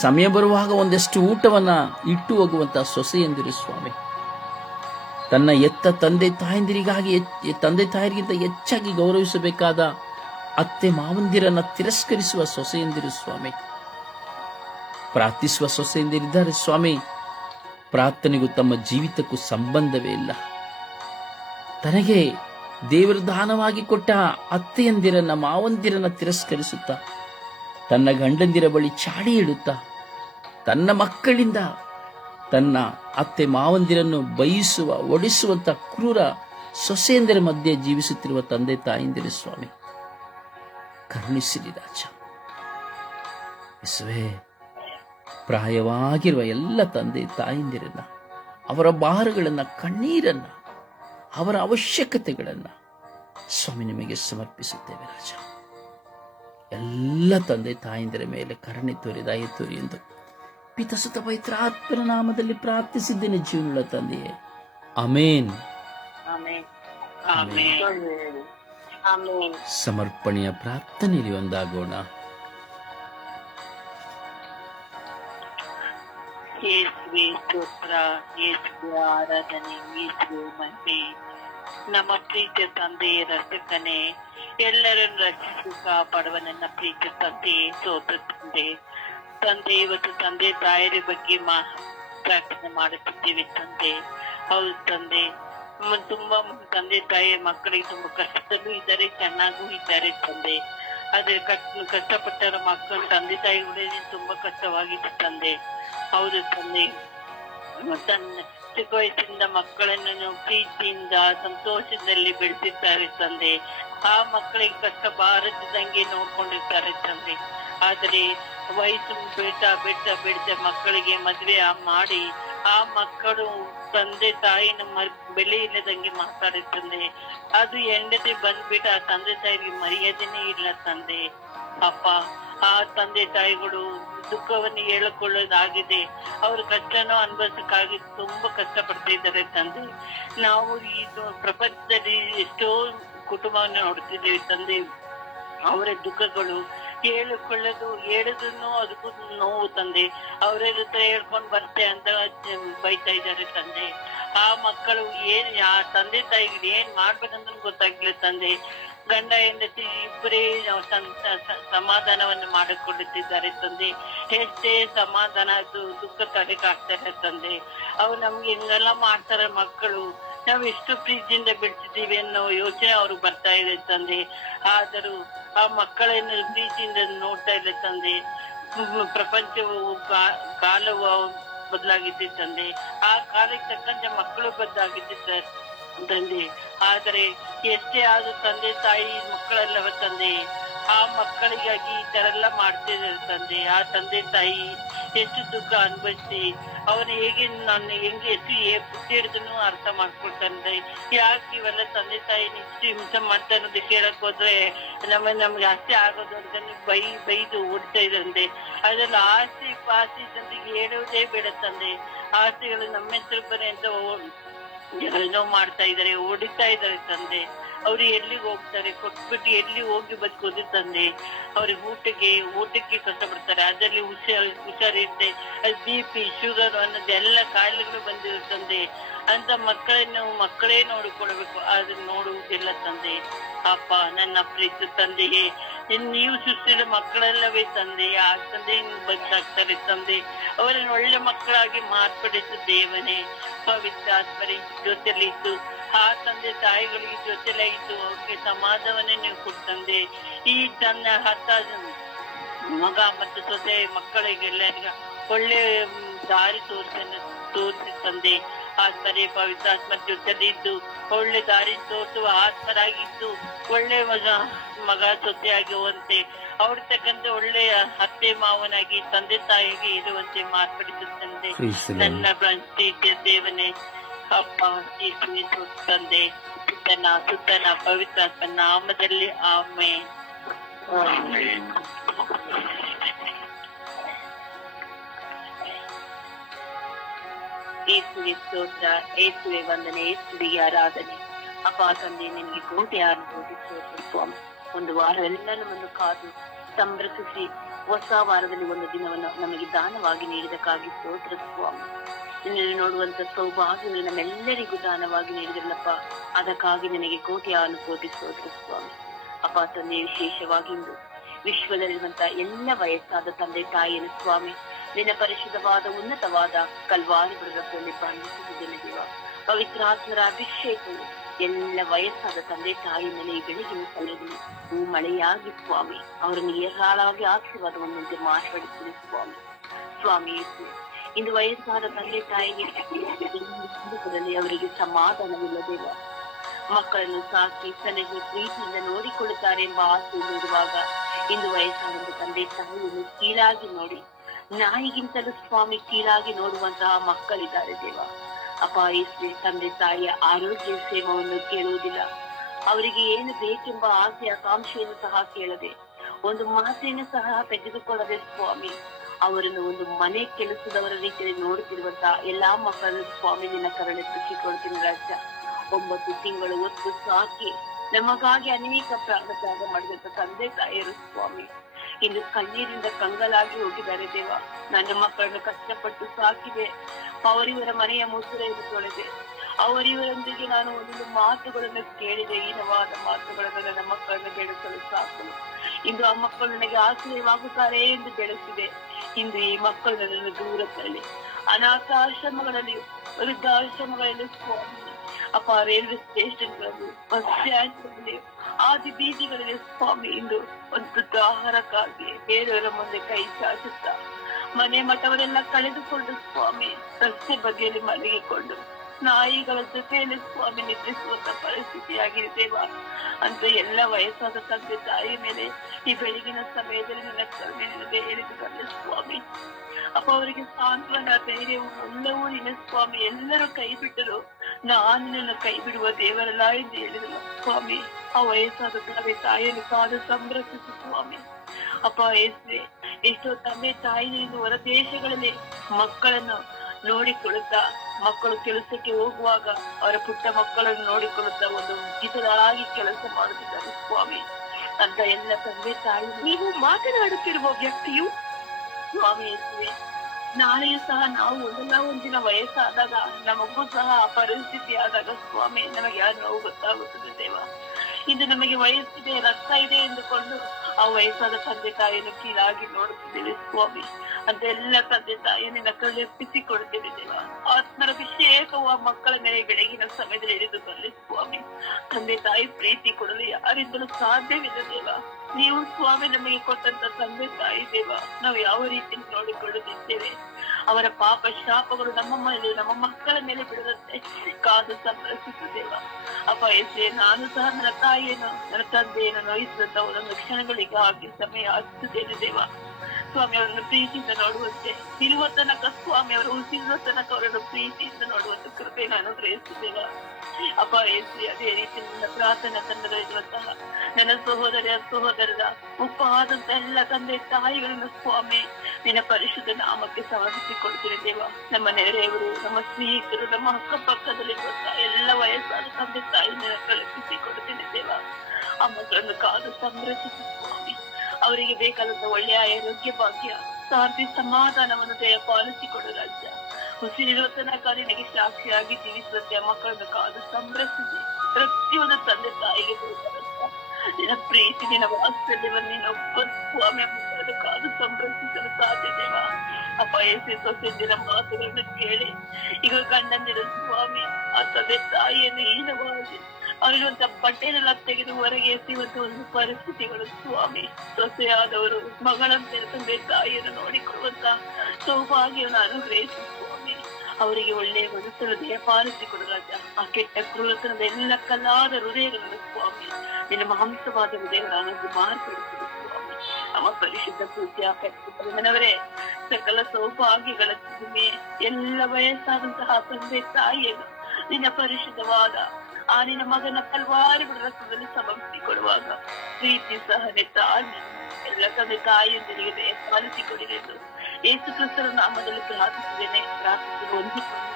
ಸಮಯ ಬರುವಾಗ ಒಂದಷ್ಟು ಊಟವನ್ನ ಇಟ್ಟು ಹೋಗುವಂತಹ ಸೊಸೆಯಂದಿರು ಸ್ವಾಮಿ. ತನ್ನ ಎತ್ತ ತಂದೆ ತಾಯಂದಿರಿಗಾಗಿ ತಂದೆ ತಾಯರಿಗಿಂತ ಹೆಚ್ಚಾಗಿ ಗೌರವಿಸಬೇಕಾದ ಅತ್ತೆ ಮಾವಂದಿರನ್ನ ತಿರಸ್ಕರಿಸುವ ಸೊಸೆಯಂದಿರು ಸ್ವಾಮಿ. ಪ್ರಾರ್ಥಿಸುವ ಸೊಸೆಯಂದಿರಿದ್ದಾರೆ ಸ್ವಾಮಿ. ಪ್ರಾರ್ಥನೆಗೂ ತಮ್ಮ ಜೀವಿತಕ್ಕೂ ಸಂಬಂಧವೇ ಇಲ್ಲ. ತನಗೆ ದೇವರು ದಾನವಾಗಿ ಕೊಟ್ಟ ಅತ್ತೆಯಂದಿರನ್ನ ಮಾವಂದಿರನ್ನ ತಿರಸ್ಕರಿಸುತ್ತಾ ತನ್ನ ಗಂಡಂದಿರ ಬಳಿ ಚಾಡಿ ಇಡುತ್ತಾ ತನ್ನ ಮಕ್ಕಳಿಂದ ತನ್ನ ಅತ್ತೆ ಮಾವಂದಿರನ್ನು ಬಯಸುವ ಒಡಿಸುವಂತ ಕ್ರೂರ ಸೊಸೆಯಂದಿರ ಮಧ್ಯೆ ಜೀವಿಸುತ್ತಿರುವ ತಂದೆ ತಾಯಂದಿರು ಸ್ವಾಮಿ, ಕರುಣಿಸಿರಿ ರಾಜ. ಯೇಸುವೇ, ಪ್ರಾಯವಾಗಿರುವ ಎಲ್ಲ ತಂದೆ ತಾಯಂದಿರನ್ನ, ಅವರ ಭಾರಗಳನ್ನ, ಕಣ್ಣೀರನ್ನ, ಅವರ ಅವಶ್ಯಕತೆಗಳನ್ನ ಸ್ವಾಮಿ ನಿಮಗೆ ಸಮರ್ಪಿಸುತ್ತೇವೆ ರಾಜ. ಎಲ್ಲ ತಂದೆ ತಾಯಂದಿರ ಮೇಲೆ ಕರುಣೆ ತೋರಿ, ದಯೆ ತೋರಿ ಎಂದು ಪಿತಸುತ ಪವಿತ್ರಾತ್ಮನ ನಾಮದಲ್ಲಿ ಪ್ರಾರ್ಥಿಸಿದ್ದೇನೆ ಜೀವನುಳ್ಳ ತಂದೆಯೇ. ಆಮೇನ್. ಸಮರ್ಪಣೆಯ ಪ್ರಾರ್ಥನೆಯಲ್ಲಿ ಒಂದಾಗೋಣ. ಯೇಸುವೆ ಸ್ತೋತ್ರ, ಯೇಸುವೆ ಆರಾಧನೆ, ಯೇಸುವೆ ಮಹಿಮೆ. ನಮ್ಮ ಪ್ರೀತಿಯ ತಂದೆಯ ರಕ್ಷಕನೇ, ಎಲ್ಲರನ್ನು ರಕ್ಷಿಸಿ ಕಾಪಾಡುವ ನನ್ನ ಪ್ರೀತಿಯ ತಂದೆಯೇ, ಸ್ತೋತ್ರ ತಂದೆ. ತಂದೆ, ಇವತ್ತು ತಂದೆ ತಾಯರ ಬಗ್ಗೆ ಪ್ರಾರ್ಥನೆ ಮಾಡುತ್ತಿದ್ದೇವೆ ತಂದೆ. ಹೌದು ತಂದೆ, ತುಂಬಾ ತಂದೆ ತಾಯಿ ಮಕ್ಕಳಿಗೆ ತುಂಬಾ ಕಷ್ಟದಲ್ಲೂ ಇದ್ದಾರೆ, ಚೆನ್ನಾಗೂ ಇದ್ದಾರೆ ತಂದೆ. ಆದ್ರೆ ಕಷ್ಟಪಟ್ಟರ ಮಕ್ಕಳು ತಂದೆ ತಾಯಿಗಳಿಗೆ ತುಂಬಾ ಕಷ್ಟವಾಗಿತ್ತು ತಂದೆ. ಹೌದು ತಂದೆ, ತನ್ನ ಚಿಕ್ಕ ವಯಸ್ಸಿಂದ ಮಕ್ಕಳನ್ನು ಪ್ರೀತಿಯಿಂದ ಸಂತೋಷದಲ್ಲಿ ಬೆಳೆಸಿದ್ದಾರೆ ತಂದೆ. ಆ ಮಕ್ಕಳಿಗೆ ಕಷ್ಟ ಬಾರದಂಗೆ ನೋಡ್ಕೊಂಡಿರ್ತಾರೆ ತಂದೆ. ಆದರೆ ವಯಸ್ಸು ಬೆಡ್ತಾ ಮಕ್ಕಳಿಗೆ ಮದ್ವೆ ಮಾಡಿ ಆ ಮಕ್ಕಳು ತಂದೆ ತಾಯಿನ ಬೆಲೆ ಇಲ್ಲದಂಗೆ ಮಾತಾಡಿ ತಂದೆ. ಅದು ಹೆಂಡತಿ ಬಂದ್ಬಿಟ್ಟು ಆ ತಂದೆ ತಾಯಿಗೆ ಮರ್ಯಾದೆನೇ ಇಲ್ಲ ತಂದೆ. ಅಪ್ಪ, ಆ ತಂದೆ ತಾಯಿಗಳು ದುಃಖವನ್ನು ಹೇಳಿಕೊಳ್ಳೋದಾಗಿದೆ. ಅವ್ರ ಕಷ್ಟನೂ ಅನುಭವಿಸಕ್ಕಾಗಿ ತುಂಬಾ ಕಷ್ಟ ಪಡ್ತಾ ಇದ್ದಾರೆ ತಂದೆ. ನಾವು ಈ ಪ್ರಪಂಚದಲ್ಲಿ ಎಷ್ಟೋ ಕುಟುಂಬವನ್ನು ನೋಡ್ತಿದ್ದೇವೆ ತಂದೆ. ಅವರ ದುಃಖಗಳು ಹೇಳಿದ್ರು ಅದಕ್ಕೂ ನೋವು ತಂದೆ. ಅವರ ಹತ್ರ ಹೇಳ್ಕೊಂಡ್ ಬರ್ತೆ ಅಂತ ಬೈತಾ ಇದ್ದಾರೆ ತಂದೆ. ಆ ಮಕ್ಕಳು ಆ ತಂದೆ ತಾಯಿಗೆ ಏನ್ ಮಾಡ್ಬೇಕಂತ ಗೊತ್ತಾಗಿಲ್ಲ ತಂದೆ. ಗಂಡ ಹೆಂಡತಿ ಇಬ್ಬರೇ ಸಮಾಧಾನವನ್ನು ಮಾಡಿಕೊಳ್ಳುತ್ತಿದ್ದಾರೆ ತಂದೆ. ಎಷ್ಟೇ ಸಮಾಧಾನ ದುಃಖ ತಡೆಗಾಗ್ತಾರೆ ತಂದೆ. ಅವು ನಮ್ಗೆ ಹಿಂಗೆಲ್ಲ ಮಾಡ್ತಾರೆ ಮಕ್ಕಳು. ನಾವ್ ಎಷ್ಟು ಪ್ರೀತಿಯಿಂದ ಬೆಳೆಸಿದ್ದೀವಿ ಅನ್ನೋ ಯೋಚನೆ ಅವ್ರಿಗೆ ಬರ್ತಾ ಇದೆ ತಂದೆ. ಆದರೂ ಆ ಮಕ್ಕಳನ್ನು ಪ್ರೀತಿಯಿಂದ ನೋಡ್ತಾ ಇಲ್ಲ ತಂದೆ. ಪ್ರಪಂಚವು ಕಾಲವು ಬದಲಾಗಿದೆ ತಂದೆ. ಆ ಕಾಲಕ್ಕೆ ತಕ್ಕಂತೆ ಮಕ್ಕಳು ಬದಲಾಗಿದ್ದಾರೆ ತಂದೆ. ಆದರೆ ಎಷ್ಟೇ ಆದ್ರೂ ತಂದೆ ತಾಯಿ ಮಕ್ಕಳಲ್ಲವ ತಂದೆ. ಆ ಮಕ್ಕಳಿಗಾಗಿ ಈ ತರ ಎಲ್ಲ ಮಾಡ್ತಿದ್ದಾರೆ ತಂದೆ. ಆ ತಂದೆ ತಾಯಿ ಎಷ್ಟು ದುಃಖ ಅನುಭವಿಸಿ ಅವನು ಹೇಗೆ ನಾನು ಹೆಂಗೆ ಎಷ್ಟು ಬುದ್ಧಿ ಹಿಡಿದನು ಅರ್ಥ ಮಾಡ್ಕೊಳ್ತಾನೆ. ಯಾಕೆ ಇವೆಲ್ಲ ತಂದೆ ತಾಯಿನ ಇಷ್ಟು ಹಿಂಸೆ ಮಾಡ್ತಾ ಅನ್ನೋದು ಕೇಳಕ್ ಹೋದ್ರೆ ನಮ್ಗೆ ಆಸೆ ಆಗೋದು ಅಂತ ಬೈದು ಓಡ್ತಾ ಇದ್ರಂತೆ. ಅದ್ರಲ್ಲಿ ಆಸೆ ಪಾಸೆ ತಂದೆಗೆ ಹೇಳುವುದೇ ಬೇಡ ತಂದೆ. ಆಸೆಗಳು ನಮ್ಮ ಹೆಸರು ಬರೆ ಅಂತ ಏನೋ ಮಾಡ್ತಾ ಇದಾರೆ, ಹೊಡಿತಾ ಇದಾರೆ ತಂದೆ. ಅವ್ರು ಎಲ್ಲಿಗೆ ಹೋಗ್ತಾರೆ, ಕೊಟ್ಬಿಟ್ಟು ಎಲ್ಲಿ ಹೋಗಿ ಬದುಕೋದು ತಂದೆ. ಅವ್ರಿಗೆ ಊಟಕ್ಕೆ ಕಷ್ಟಪಡ್ತಾರೆ, ಅದರಲ್ಲಿ ಹುಷಾರಿರುತ್ತೆ. BP ಶುಗರ್ ಅನ್ನೋದೆಲ್ಲ ಕಾಯಿಲೆಗಳು ಬಂದಿರೋ ತಂದೆ. ಅಂತ ಮಕ್ಕಳೇ ನೋಡಿಕೊಳ್ಬೇಕು, ಆದ್ರೆ ನೋಡುವುದಿಲ್ಲ ತಂದೆ. ಅಪ್ಪ ನನ್ನ ಪ್ರೀತಿ ತಂದೆಯೇ, ನೀವು ಸೃಷ್ಟಿಸಿದ ಮಕ್ಕಳೆಲ್ಲವೇ ತಂದೆ. ಆ ತಂದೆ ಬದುಕಾಗ್ತಾರೆ ತಂದೆ. ಅವರನ್ನು ಒಳ್ಳೆ ಮಕ್ಕಳಾಗಿ ಮಾರ್ಪಡಿಸು ದೇವನೇ. ಪವಿತ್ರ ಆತ್ಮರೇ ಜೊತೆಲಿದ್ದು ಆ ತಂದೆ ತಾಯಿಗಳಿಗೆ ಜೊತೆಲೇ ಇದ್ದು ಅವ್ರಿಗೆ ಸಮಾಧಾನವನ್ನೇ ನೀವು ಕೊಟ್ಟಂದೆ. ಈ ತನ್ನ ಮಗ ಮತ್ತು ಸೊಸೆ ಮಕ್ಕಳಿಗೆಲ್ಲ ಒಳ್ಳೆ ದಾರಿ ತೋರಿಸಿ ತಂದೆ. ಆತ್ಮರೇ ಪವಿತ್ರಾತ್ಮ ಜೊತೆಲಿದ್ದು ಒಳ್ಳೆ ದಾರಿ ತೋರಿಸುವ ಆತ್ಮರಾಗಿದ್ದು ಒಳ್ಳೆ ಮಗ ಸೊಸೆಯಾಗುವಂತೆ ಅವ್ರ ತಕ್ಕಂತೆ ಒಳ್ಳೆಯ ಅತ್ತೆ ಮಾವನಾಗಿ ತಂದೆ ತಾಯಿಗೆ ಇರುವಂತೆ ಮಾರ್ಪಡಿಸುತ್ತಂದೆ. ನನ್ನ ಪ್ರೀತಿಯ ದೇವನೇ ಅಪ್ಪ ತಂದೆ ಸುತ್ತನ ಪವಿತ್ರಾತ್ಮ ನಾಮದಲ್ಲಿ ಆಮೆನ್. ಯೇಸುವೆ ಸ್ತೋತ್ರ, ಯೇಸುವೆ ವಂದನೆ, ಯೇಸುವಿಗೆ ಆರಾಧನೆ. ಅಪ್ಪ ತಂದೆ ನಿನಗೆ ಕೋಟಿ ಸ್ತೋತ್ರ ಸ್ವಾಮಿ. ಒಂದು ವಾರವೆಲ್ಲ ನಮ್ಮನ್ನು ಕಾದು ಸಂರಕ್ಷಿಸಿ ಹೊಸ ವಾರದಲ್ಲಿ ಒಂದು ದಿನವನ್ನು ನಮಗೆ ದಾನವಾಗಿ ನೀಡಿದಕ್ಕಾಗಿ ಸ್ತೋತ್ರ ಸ್ವಾಮಿ. ನಿನ್ನನ್ನು ನೋಡುವಂತ ಸೌಭಾಗ್ಯಗಳು ನಮ್ಮೆಲ್ಲರಿಗೂ ದಾನವಾಗಿ ನೀಡಿದ್ರಲ್ಲಪ್ಪ, ಅದಕ್ಕಾಗಿ ನನಗೆ ಕೋಟಿ ಸ್ತೋತ್ರ ಸ್ವಾಮಿ. ಅಪ್ಪ ತಂದೆ ವಿಶೇಷವಾಗಿ ಇಂದು ವಿಶ್ವದಲ್ಲಿರುವಂತಹ ಎಲ್ಲ ವಯಸ್ಸಾದ ತಂದೆ ತಾಯಿಯನ್ನು ಸ್ವಾಮಿ ನಿನ್ನ ಪರಿಶುದ್ಧವಾದ ಉನ್ನತವಾದ ಕಲ್ವಾರಿ ಮೃಗದಲ್ಲಿ ಬಂಧಿಸುತ್ತಿದ್ದೇನೆ ದೇವ. ಪವಿತ್ರಾತ್ಮರ ಅಭಿಷೇಕವು ಎಲ್ಲ ವಯಸ್ಸಾದ ತಂದೆ ತಾಯಿ ಮೇಲೆ ಈ ಬೆಳಗಿನ ಸಮಯದಲ್ಲಿ ಮಳೆಯಾಗಿ ಸ್ವಾಮಿ ಅವರನ್ನು ಏರಾಳವಾಗಿ ಆಶೀರ್ವಾದವನ್ನಂತೆ ಮಾರ್ಪಡಿಸಿದೆ ಸ್ವಾಮಿ. ಸ್ವಾಮಿ ಇಂದು ವಯಸ್ಸಾದ ತಂದೆ ತಾಯಿಗೆ ಅವರಿಗೆ ಸಮಾಧಾನವಿಲ್ಲದೇವ. ಮಕ್ಕಳನ್ನು ಸಾಕಿ ಸಲಹೆ ಪ್ರೀತಿಯಿಂದ ನೋಡಿಕೊಳ್ಳುತ್ತಾರೆ ಎಂಬ ಆಸೆ ಇರುವಾಗ ಇಂದು ವಯಸ್ಸಾದ ತಂದೆ ತಾಯಿಯನ್ನು ಕೀಳಾಗಿ ನೋಡಿ, ನಾಯಿಗಿಂತಲೂ ಸ್ವಾಮಿ ಕೀಳಾಗಿ ನೋಡುವಂತಹ ಮಕ್ಕಳಿದ್ದಾರೆ ದೇವ. ಅಪ್ಪ ತಂದೆ ತಾಯಿಯ ಆರೋಗ್ಯ ಸೇವವನ್ನು ಕೇಳುವುದಿಲ್ಲ. ಅವರಿಗೆ ಏನು ಬೇಕೆಂಬ ಆಸೆ ಆಕಾಂಕ್ಷೆಯನ್ನು ಸಹ ಕೇಳದೆ, ಒಂದು ಮಾತೆಯನ್ನು ಸಹ ತೆಗೆದುಕೊಳ್ಳದೆ ಸ್ವಾಮಿ ಅವರನ್ನು ಒಂದು ಮನೆ ಕೆಲಸದವರ ರೀತಿಯಲ್ಲಿ ನೋಡುತ್ತಿರುವಂತಹ ಎಲ್ಲಾ ಮಕ್ಕಳನ್ನು ಸ್ವಾಮಿ ನಿನ್ನ ಕರುಣೆತ್ತಿಸಿಕೊಳ್ತೀನಿ ರಾಜ್ಯ. 9 ತಿಂಗಳು ಹೊತ್ತು ಸಾಕಿ ನಮಗಾಗಿ ಅನೇಕ ಪ್ರಾಣತ್ಯಾಗ ಮಾಡಿದಂತ ತಂದೆ ತಾಯಿಯರು ಸ್ವಾಮಿ ಇಂದು ಕಣ್ಣೀರಿಂದ ಕಂಗಲಾಗಿ ಹೋಗಿದ್ದಾರೆ ದೇವ. ನನ್ನ ಮಕ್ಕಳನ್ನು ಕಷ್ಟಪಟ್ಟು ಸಾಕಿದೆ, ಅವರಿವರ ಮನೆಯ ಮುಸುರೆಯನ್ನು ತೊಳೆದೆ, ಅವರಿವರೊಂದಿಗೆ ನಾನು ಒಂದು ಮಾತುಗಳನ್ನು ಕೇಳಿದೆ, ಹೀನವಾದ ಮಾತುಗಳನ್ನು ನನ್ನ ಮಕ್ಕಳನ್ನು ಬೆಳೆಸಲು ಸಾಕಲು ಇಂದು ಆ ಮಕ್ಕಳು ನನಗೆ ಆಶ್ರಯವಾಗುತ್ತಾರೆ ಎಂದು ಬೆಳೆಸಿದೆ. ಇಂದು ಈ ಮಕ್ಕಳು ನನ್ನನ್ನು ದೂರ ತಳ್ಳಿ ಅನಾಥಾಶ್ರಮಗಳಲ್ಲಿ ವೃದ್ಧಾಶ್ರಮಗಳಲ್ಲಿ ಸ್ವಾಮಿ ಅಪ್ಪ ರೈಲ್ವೆ ಸ್ಟೇಷನ್ಗಳಲ್ಲಿ ಬಸ್ ಸ್ಟ್ಯಾಂಡ್ಗಳಲ್ಲಿ ಆದಿ ಬೀದಿಗಳಲ್ಲಿ ಸ್ವಾಮಿ ಇಂದು ಒಂದು ಆಹಾರಕ್ಕಾಗಿ ಬೇರೆಯವರ ಮುಂದೆ ಕೈ ಚಾಚುತ್ತಾ ಮನೆ ಮಠವರೆಲ್ಲ ಕಳೆದುಕೊಂಡು ಸ್ವಾಮಿ ರಸ್ತೆ ಬದಿಯಲ್ಲಿ ಮಲಗಿಕೊಂಡು ನಾಯಿಗಳ ಜೊತೆಯಲ್ಲಿ ಸ್ವಾಮಿ ನಿದ್ರಿಸುವಂತ ಪರಿಸ್ಥಿತಿಯಾಗಿದೆ ದೇವ. ಅಂತ ಎಲ್ಲ ವಯಸ್ಸಾದ ತಂದೆ ತಾಯಿ ಮೇಲೆ ಈ ಬೆಳಗಿನ ಸಮಯದಲ್ಲಿ ನನ್ನ ಕರುಣೆ ಹೇಳಿದು ಬಂದ ಸ್ವಾಮಿ. ಅಪ್ಪ ಅವರಿಗೆ ಸಾಂತ್ವನ ಧೈರ್ಯವು ಎಲ್ಲವೂ ನಿನ್ನ ಸ್ವಾಮಿ. ಎಲ್ಲರೂ ಕೈ ಬಿಟ್ಟರು, ನಾನು ನಿನ್ನ ಕೈ ಬಿಡುವ ದೇವರಲ್ಲ ಎಂದು ಹೇಳಿದರು ಸ್ವಾಮಿ. ಆ ವಯಸ್ಸಾದ ತಂದೆ ತಾಯಿಯನ್ನು ಕಾದು ಸಂರಕ್ಷಿಸು ಸ್ವಾಮಿ. ಅಪ್ಪ ಎಷ್ಟೋ ತಂದೆ ತಾಯಿ ಹೊರ ದೇಶಗಳಲ್ಲಿ ಮಕ್ಕಳನ್ನು ನೋಡಿಕೊಳ್ಳುತ್ತಾ, ಮಕ್ಕಳು ಕೆಲಸಕ್ಕೆ ಹೋಗುವಾಗ ಅವರ ಪುಟ್ಟ ಮಕ್ಕಳನ್ನು ನೋಡಿಕೊಳ್ಳುತ್ತಾ ಒಂದು ಉಚಿತರಾಗಿ ಕೆಲಸ ಮಾಡುತ್ತಿದ್ದಾರೆ ಸ್ವಾಮಿ. ಅಂತ ಎಲ್ಲ ತಂದೆ ತಾಯಿ ನೀವು ಮಾತನಾಡುತ್ತಿರುವ ವ್ಯಕ್ತಿಯು ಸ್ವಾಮಿ ನಾಳೆಯೂ ಸಹ ನಾವು ಒಂದಿನ ವಯಸ್ಸಾದಾಗ ನಮಗೂ ಸಹ ಆ ಪರಿಸ್ಥಿತಿ ಆದಾಗ ಸ್ವಾಮಿ ನಮಗೆ ಯಾರು ನೋವು ಗೊತ್ತಾಗುತ್ತದೆ ದೇವ. ಇಂದು ನಮಗೆ ವಯಸ್ಸಿದೆ, ರಕ್ತ ಇದೆ ಎಂದುಕೊಂಡು ಆ ವಯಸ್ಸಾದ ತಂದೆ ತಾಯಿಯನ್ನು ಕೀಳಾಗಿ ನೋಡುತ್ತಿದ್ದೇವೆ ಸ್ವಾಮಿ. ಅದೆಲ್ಲ ತಂದೆ ತಾಯಿಯನ್ನು ನಕಲೆಪ್ಪಿಸಿಕೊಡುತ್ತೇವೆ ದೇವ. ಆತ್ಮರ ಅಭಿಷೇಕವು ಆ ಮಕ್ಕಳ ಮೇಲೆ ಬೆಳಗಿನ ಸಮಯದಲ್ಲಿ ಹಿಡಿದು ಬರಲಿ ಸ್ವಾಮಿ. ತಂದೆ ತಾಯಿ ಪ್ರೀತಿ ಕೊಡಲು ಯಾರಿಂದಲೂ ಸಾಧ್ಯವಿಲ್ಲ ದೇವ. ನೀವು ಸ್ವಾಮಿ ನಮಗೆ ಕೊಟ್ಟಂತ ತಂದೆ ತಾಯಿ ದೇವ ನಾವು ಯಾವ ರೀತಿ ನೋಡಿಕೊಳ್ಳುತ್ತಿದ್ದೇವೆ ಅವರ ಪಾಪ ಶಾಪಗಳು ನಮ್ಮ ಮೇಲೆ ನಮ್ಮ ಮಕ್ಕಳ ಮೇಲೆ ಬಿಡದಂತೆ ಕಾದು ಸಂರಕ್ಷಿಸುತ್ತೇವ. ಅಪ್ಪ ಎಸೆ ನಾನು ಸಹ ನನ್ನ ತಾಯಿಯನ್ನು ನನ್ನ ತಂದೆಯನ್ನು ನೋಯಿಸಿದಂತ ಒಂದೊಂದು ಕ್ಷಣಗಳಿಗಾಗಿ ಸಮಯ ಹಚ್ಚುತ್ತೇನೆ ದೇವ. ಸ್ವಾಮಿ ಅವರನ್ನು ಪ್ರೀತಿಯಿಂದ ನೋಡುವಂತೆ ಇರುವ ತನಕ ಸ್ವಾಮಿ ಅವರು ಉಸಿರುವ ತನಕ ಅವರನ್ನು ಪ್ರೀತಿಯಿಂದ ನೋಡುವಂತೆ ಕೃಪೆ ನಾನು ಗ್ರಹಿಸುತ್ತೇವ. ಅಪ್ಪ ಎಸಿ ಅದೇ ರೀತಿ ನನ್ನ ಪ್ರಾರ್ಥನಾ ತಂಡದಲ್ಲಿರುವಂತಹ ನನ್ನ ಸಹೋದರರ ಉಪವಾದಂತ ಎಲ್ಲ ತಂದೆ ತಾಯಿಗಳನ್ನು ಸ್ವಾಮಿ ನಿನ್ನ ಪರಿಶುದ್ಧ ನಾಮಕ್ಕೆ ಸಮರ್ಪಿಸಿಕೊಡ್ತೀನಿ ದೇವ. ನಮ್ಮ ನೆರೆಯವರು, ನಮ್ಮ ಸ್ನೇಹಿತರು, ನಮ್ಮ ಅಕ್ಕಪಕ್ಕದಲ್ಲಿರುವಂತಹ ಎಲ್ಲ ವಯಸ್ಸಾದ ತಂದೆ ತಾಯಿನ ಕಲ್ಪಿಸಿಕೊಡ್ತೀನಿ ದೇವ. ಆ ಮಕ್ಕಳನ್ನು ಕಾದು ಸಂರಕ್ಷಿಸಿ ಸ್ವಾಮಿ ಅವರಿಗೆ ಬೇಕಾದಂತ ಒಳ್ಳೆಯ ಆರೋಗ್ಯ ಭಾಗ್ಯ, ಶಾಂತಿ, ಸಮಾಧಾನವನ್ನು ದಯಪಾಲಿಸಿಕೊಡು ರಾಜ್ಯ. ಉಸಿರಿರುವ ತನಕ ನಿನಗೆ ಸಾಕ್ಷಿಯಾಗಿ ಜೀವಿಸುವಂತೆ ಆ ಮಕ್ಕಳನ್ನು ಕಾದು ಸಂರಕ್ಷಿಸಿ ಪ್ರತಿಯೊಂದು ತಂದೆ ತಾಯಿಗೆ ನಿನ್ನ ಪ್ರೀತಿ, ನಿನ್ನ ವಾತ್ಸಲ್ಯವನ್ನು ನೀನು ಸ್ವಾಮಿ ಮಕ್ಕಳನ್ನು ಕಾದು ಸಂರಕ್ಷಿಸಲು ಸಾಧ್ಯದೇವ. ಅಪ್ಪ ಎಸಿ ಸೊಸೆಂದಿರ ಮಾತುಗಳನ್ನು ಕೇಳಿ ಈಗ ಗಂಡಂದಿರ ಸ್ವಾಮಿ ಆ ತಂದೆ ತಾಯಿಯನ್ನು ಹೀನವಾಗಿ ಅವರಿರುವಂತ ಬಟ್ಟೆನೆಲ್ಲ ತೆಗೆದು ಹೊರಗೆ ಎಸೆಯುವಂತ ಒಂದು ಪರಿಸ್ಥಿತಿಗಳು ಸ್ವಾಮಿ. ಸೊಸೆಯಾದವರು ಮಗಳಂತೆ ತಂದೆ ತಾಯಿಯನ್ನು ನೋಡಿಕೊಳ್ಳುವಂತ ಸೌಭಾಗ್ಯವನ್ನು ಅನುಗ್ರಹಿಸಿ ಸ್ವಾಮಿ ಅವರಿಗೆ ಒಳ್ಳೆಯ ಮನಸ್ಸನ್ನು ದಯಪಾಲಿಸಿಕೊಡು ರಾಜ. ಆ ಕೆಟ್ಟ ಕ್ರೂರತನದ ಎಲ್ಲ ಕಲಾದ ಹೃದಯಗಳನ್ನು ಸ್ವಾಮಿ ನಿನ್ನ ಮಾಂಸವಾದ ಹೃದಯಗಳನ್ನು ಮಾರ್ಪಡಿಸಿದ ಸ್ವಾಮಿ. ನಮ್ಮ ಪರಿಶುದ್ಧ ಪೂಜ್ಯ ಮನವರೇ ಸಕಲ ಸೌಭಾಗ್ಯಗಳ ಚಿಲುಮೆ ಎಲ್ಲ ವಯಸ್ಸಾದಂತಹ ತಂದೆ ತಾಯಿಯನ್ನು ನಿನ್ನ ಪರಿಶುದ್ಧವಾದ ಆ ನಿನ್ನ ಮಗನ ಕಲ್ವಾರಿಗಳ ರಕ್ತದಲ್ಲಿ ಸಮರ್ಪಿಸಿಕೊಡುವಾಗ ಪ್ರೀತಿ, ಸಹನೆ, ತಾಳ್ಮೆ ಎಲ್ಲ ತಂದೆ ತಾಯಿಯೊಂದಿಗೆ ದಯಪಾಲಿಸಿಕೊಡಿದೆ ಎಂದು ಯೇಸು ಕ್ರಿಸ್ತರ ನಾಮದಲ್ಲಿ ಪ್ರಾರ್ಥಿಸಿದ್ದೇನೆ. ಪ್ರಾರ್ಥಿಸಲು ಹೊಂದಿಕೊಂಡು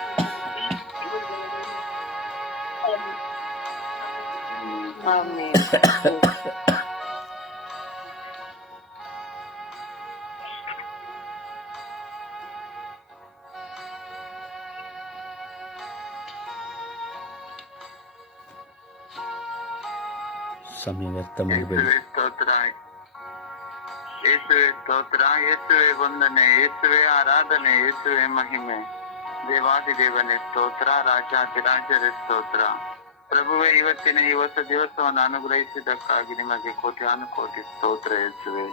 ಸಮಯ ವ್ಯರ್ಥ ಮಾಡಬೇಡಿ. ಸ್ತೋತ್ರ ಯೇಸುವೆ, ಸ್ತೋತ್ರ ಯೇಸುವೆ, ವಂದನೆ ಯೇಸುವೆ, ಆರಾಧನೆ ಯೇಸುವೆ, ಮಹಿಮೆ. ದೇವಾದಿ ದೇವನೇ ಸ್ತೋತ್ರ, ರಾಜಾದಿರಾಜರೇ ಸ್ತೋತ್ರ. ಪ್ರಭುವೆ, ಇವತ್ತಿನ ಈ ಹೊಸ ದಿವಸವನ್ನು ಅನುಗ್ರಹಿಸಿದ್ದಕ್ಕಾಗಿ ನಿಮಗೆ ಕೋಟ್ಯಾನುಕೋಟಿ ಸ್ತೋತ್ರ ಯೇಸುವೆ.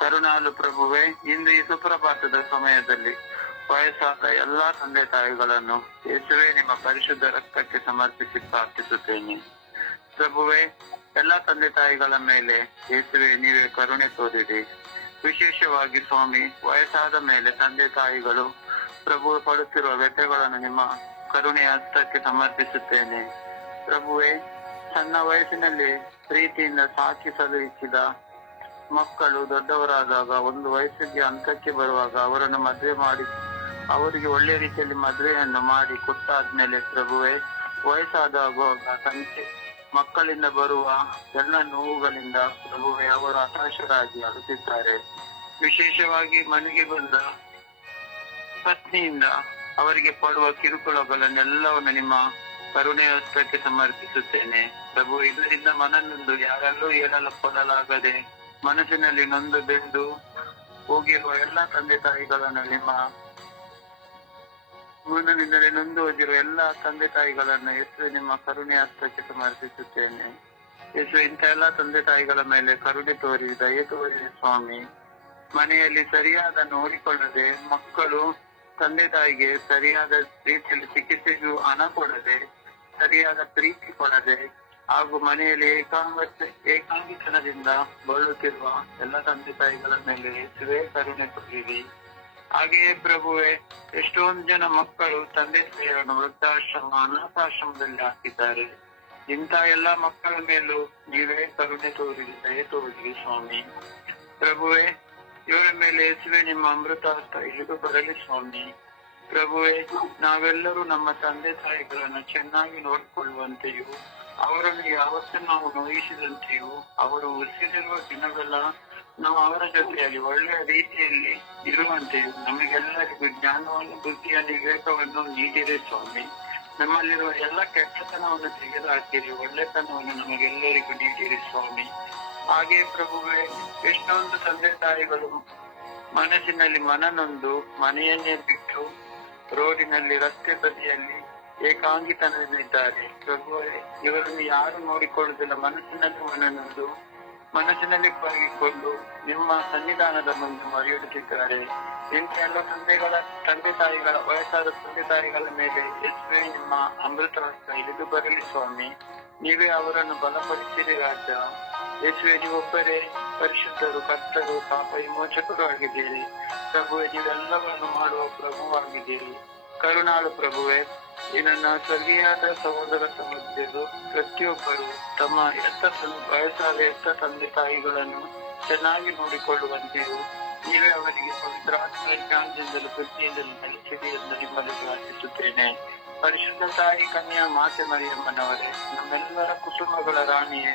ಕರುಣಾಳು ಪ್ರಭುವೆ, ಇಂದು ಈ ಸುಪ್ರಭಾತದ ಸಮಯದಲ್ಲಿ ವಯಸ್ಸಾದ ಎಲ್ಲಾ ತಂದೆ ತಾಯಿಗಳನ್ನು ಯೇಸುವೆ ನಿಮ್ಮ ಪರಿಶುದ್ಧ ರಕ್ತಕ್ಕೆ ಸಮರ್ಪಿಸಿ ಪ್ರಾರ್ಥಿಸುತ್ತೇನೆ. ಪ್ರಭುವೆ, ಎಲ್ಲಾ ತಂದೆ ತಾಯಿಗಳ ಮೇಲೆ ಯೇಸುವೆ ನೀವೇ ಕರುಣೆ ತೋರಿರಿ. ವಿಶೇಷವಾಗಿ ಸ್ವಾಮಿ, ವಯಸ್ಸಾದ ಮೇಲೆ ತಂದೆ ತಾಯಿಗಳು ಪ್ರಭು ಪಡುತ್ತಿರುವ ವ್ಯಥೆಗಳನ್ನು ನಿಮ್ಮ ಕರುಣೆಯ ಹಸ್ತಕ್ಕೆ ಸಮರ್ಪಿಸುತ್ತೇನೆ. ಪ್ರಭುವೆ, ಸಣ್ಣ ವಯಸ್ಸಿನಲ್ಲಿ ಪ್ರೀತಿಯಿಂದ ಸಾಕಿಸಲು ಇಚ್ಛಿದ ಮಕ್ಕಳು ದೊಡ್ಡವರಾದಾಗ ಒಂದು ವಯಸ್ಸಿಗೆ ಹಂತಕ್ಕೆ ಬರುವಾಗ ಅವರನ್ನು ಮದುವೆ ಮಾಡಿ ಅವರಿಗೆ ಒಳ್ಳೆಯ ರೀತಿಯಲ್ಲಿ ಮದುವೆಯನ್ನು ಮಾಡಿ ಕೊಟ್ಟಾದ್ಮೇಲೆ ಪ್ರಭುವೆ, ವಯಸ್ಸಾದಾಗುವಾಗ ತಂದೆ ಮಕ್ಕಳಿಂದ ಬರುವ ಎಲ್ಲ ನೋವುಗಳಿಂದ ಪ್ರಭುವೆ ಅವರು ಹತಾಶರಾಗಿ ಅಳುತ್ತಿದ್ದಾರೆ. ವಿಶೇಷವಾಗಿ ಮನೆಗೆ ಬಂದ ಪತ್ನಿಯಿಂದ ಅವರಿಗೆ ಪಡುವ ಕಿರುಕುಳಗಳನ್ನೆಲ್ಲವನ್ನು ನಿಮ್ಮ ಕರುಣೆಯ ಹಸ್ತಕ್ಕೆ ಸಮರ್ಪಿಸುತ್ತೇನೆ. ಪ್ರಭು, ಇದರಿಂದ ಮನನೊಂದು ಯಾರಲ್ಲೂ ಹೇಳಲಾಗದೆ ಮನಸ್ಸಿನಲ್ಲಿ ನೊಂದು ಬೆಂದು ಹೋಗಿರುವ ಎಲ್ಲಾ ತಂದೆ ತಾಯಿಗಳನ್ನು ನಿಮ್ಮ ಮನದಿಂದಲೇ ನೊಂದು ಹೋಗಿರುವ ಎಲ್ಲಾ ತಂದೆ ತಾಯಿಗಳನ್ನು ಯೇಸು ನಿಮ್ಮ ಕರುಣೆಯ ಹಸ್ತಕ್ಕೆ ಸಮರ್ಪಿಸುತ್ತೇನೆ. ಯೇಸು, ಇಂಥ ಎಲ್ಲಾ ತಂದೆ ತಾಯಿಗಳ ಮೇಲೆ ಕರುಣೆ ತೋರಿ ದಯೆ ತೋರಿ ಸ್ವಾಮಿ. ಮನೆಯಲ್ಲಿ ಸರಿಯಾದ ನೋಡಿಕೊಳ್ಳದೆ ಮಕ್ಕಳು ತಂದೆ ತಾಯಿಗೆ ಸರಿಯಾದ ರೀತಿಯಲ್ಲಿ ಚಿಕಿತ್ಸೆಗೂ ಹಣ ಕೊಡದೆ, ಸರಿಯಾದ ಪ್ರೀತಿ ಕೊಡದೆ ಹಾಗೂ ಮನೆಯಲ್ಲಿ ಏಕಾಂಗಿತನದಿಂದ ಬಳಲುತ್ತಿರುವ ಎಲ್ಲ ತಂದೆ ತಾಯಿಗಳ ಮೇಲೆ ಯೇಸುವೆ ಕರುಣೆ ತೋರಿರಿ. ಹಾಗೆಯೇ ಪ್ರಭುವೆ, ಎಷ್ಟೊಂದು ಜನ ಮಕ್ಕಳು ತಂದೆ ತಾಯಿಯನ್ನು ವೃದ್ಧಾಶ್ರಮ, ಅನಾಥಾಶ್ರಮದಲ್ಲಿ ಹಾಕಿದ್ದಾರೆ. ಇಂಥ ಎಲ್ಲಾ ಮಕ್ಕಳ ಮೇಲೂ ನೀವೇ ಕರುಣೆ ತೋರಿರಿ, ದಯೆ ತೋರಿರಿ ಸ್ವಾಮಿ. ಪ್ರಭುವೆ, ಇವರ ಮೇಲೆ ಯೇಸುವೆ ನಿಮ್ಮ ಅಮೃತ ಹಸ್ತ ಇಳಿದು ಬರಲಿ ಸ್ವಾಮಿ. ಪ್ರಭುವೆ, ನಾವೆಲ್ಲರೂ ನಮ್ಮ ತಂದೆ ತಾಯಿಗಳನ್ನು ಚೆನ್ನಾಗಿ ನೋಡಿಕೊಳ್ಳುವಂತೆಯೂ ಅವರನ್ನು ಯಾವತ್ತೂ ನಾವು ನೋಯಿಸಿದಂತೆಯೂ ಅವರು ಉಸಿರಿರುವ ದಿನವೆಲ್ಲ ನಾವು ಅವರ ಜೊತೆಯಲ್ಲಿ ಒಳ್ಳೆಯ ರೀತಿಯಲ್ಲಿ ಇರುವಂತೆಯೂ ನಮಗೆಲ್ಲರಿಗೂ ಜ್ಞಾನವನ್ನು, ಬುದ್ಧಿಯನ್ನು, ವಿವೇಕವನ್ನು ನೀಡಿರಿ ಸ್ವಾಮಿ. ನಮ್ಮಲ್ಲಿರುವ ಎಲ್ಲ ಕೆಟ್ಟತನವನ್ನು ತೆಗೆದುಹಾಕಿರಿ, ಒಳ್ಳೆತನವನ್ನು ನಮಗೆಲ್ಲರಿಗೂ ನೀಡಿರಿ ಸ್ವಾಮಿ. ಹಾಗೆ ಪ್ರಭುವೆ, ಎಷ್ಟೊಂದು ತಂದೆ ತಾಯಿಗಳು ಮನಸ್ಸಿನಲ್ಲಿ ಮನನೊಂದು ಮನೆಯನ್ನೇ ಬಿಟ್ಟು ರೋಡಿನಲ್ಲಿ, ರಸ್ತೆ ಬದಿಯಲ್ಲಿ ಏಕಾಂಗಿತನದಲ್ಲಿದ್ದಾರೆ. ಪ್ರಭುವೆ, ಇವರನ್ನು ಯಾರು ನೋಡಿಕೊಳ್ಳುವುದಿಲ್ಲ. ಮನಸ್ಸಿನಲ್ಲಿ ಮನನೊಂದು ಮನಸ್ಸಿನಲ್ಲಿ ಕೊರಗಿಕೊಂಡು ನಿಮ್ಮ ಸನ್ನಿಧಾನದ ಮುಂದೆ ಮರೆಯುತ್ತಿದ್ದಾರೆ. ಇಂಥ ಎಲ್ಲ ತಂದೆ ತಾಯಿಗಳ ವಯಸ್ಸಾದ ತಂದೆ ತಾಯಿಗಳ ಮೇಲೆ ಯೇಸುವೆ ನಿಮ್ಮ ಅಮೃತ ಹಸ್ತ ಇಳಿದು ಬರಲಿ ಸ್ವಾಮಿ. ನೀವೇ ಅವರನ್ನು ಬಲಪಡಿಸಿರಿ ರಾಜ. ಯೇಸುವೆ ನೀವೊಬ್ಬರೇ ಪರಿಶುದ್ಧರು, ಕರ್ತರು, ಪಾಪ ವಿಮೋಚಕರು ಆಗಿದ್ದೀರಿ. ಪ್ರಭುವೆ ನೀವೆಲ್ಲವನ್ನು ಮಾಡುವ ಪ್ರಭುವಾಗಿದ್ದೀರಿ. ಕರುಣಾಳು ಪ್ರಭುವೆ, ಈ ನನ್ನ ಸ್ವರ್ಗೀಯಾದ ಸಹೋದರ ಸಹೋದರಿಯರು ಪ್ರತಿಯೊಬ್ಬರು ತಮ್ಮ ವಯಸ್ಸಾದ ತಂದೆ ತಾಯಿಗಳನ್ನು ಚೆನ್ನಾಗಿ ನೋಡಿಕೊಳ್ಳುವಂತೆಯೂ ನೀವೇ ಅವರಿಗೆ ಪವಿತ್ರಾತ್ಮ ಜ್ಞಾನದಿಂದಲೂ ಬುದ್ಧಿಯಿಂದಲೂ ನಡೆಸಿರಿ ಎಂದು ನಿಮ್ಮಲ್ಲಿ ಪ್ರಾರ್ಥಿಸುತ್ತೇನೆ. ಪರಿಶುದ್ಧ ತಾಯಿ ಕನ್ಯಾ ಮಾತೆ ಮರಿಯಮ್ಮನವರೇ, ನಮ್ಮೆಲ್ಲರ ಕುಟುಂಬಗಳ ರಾಣಿಯೇ,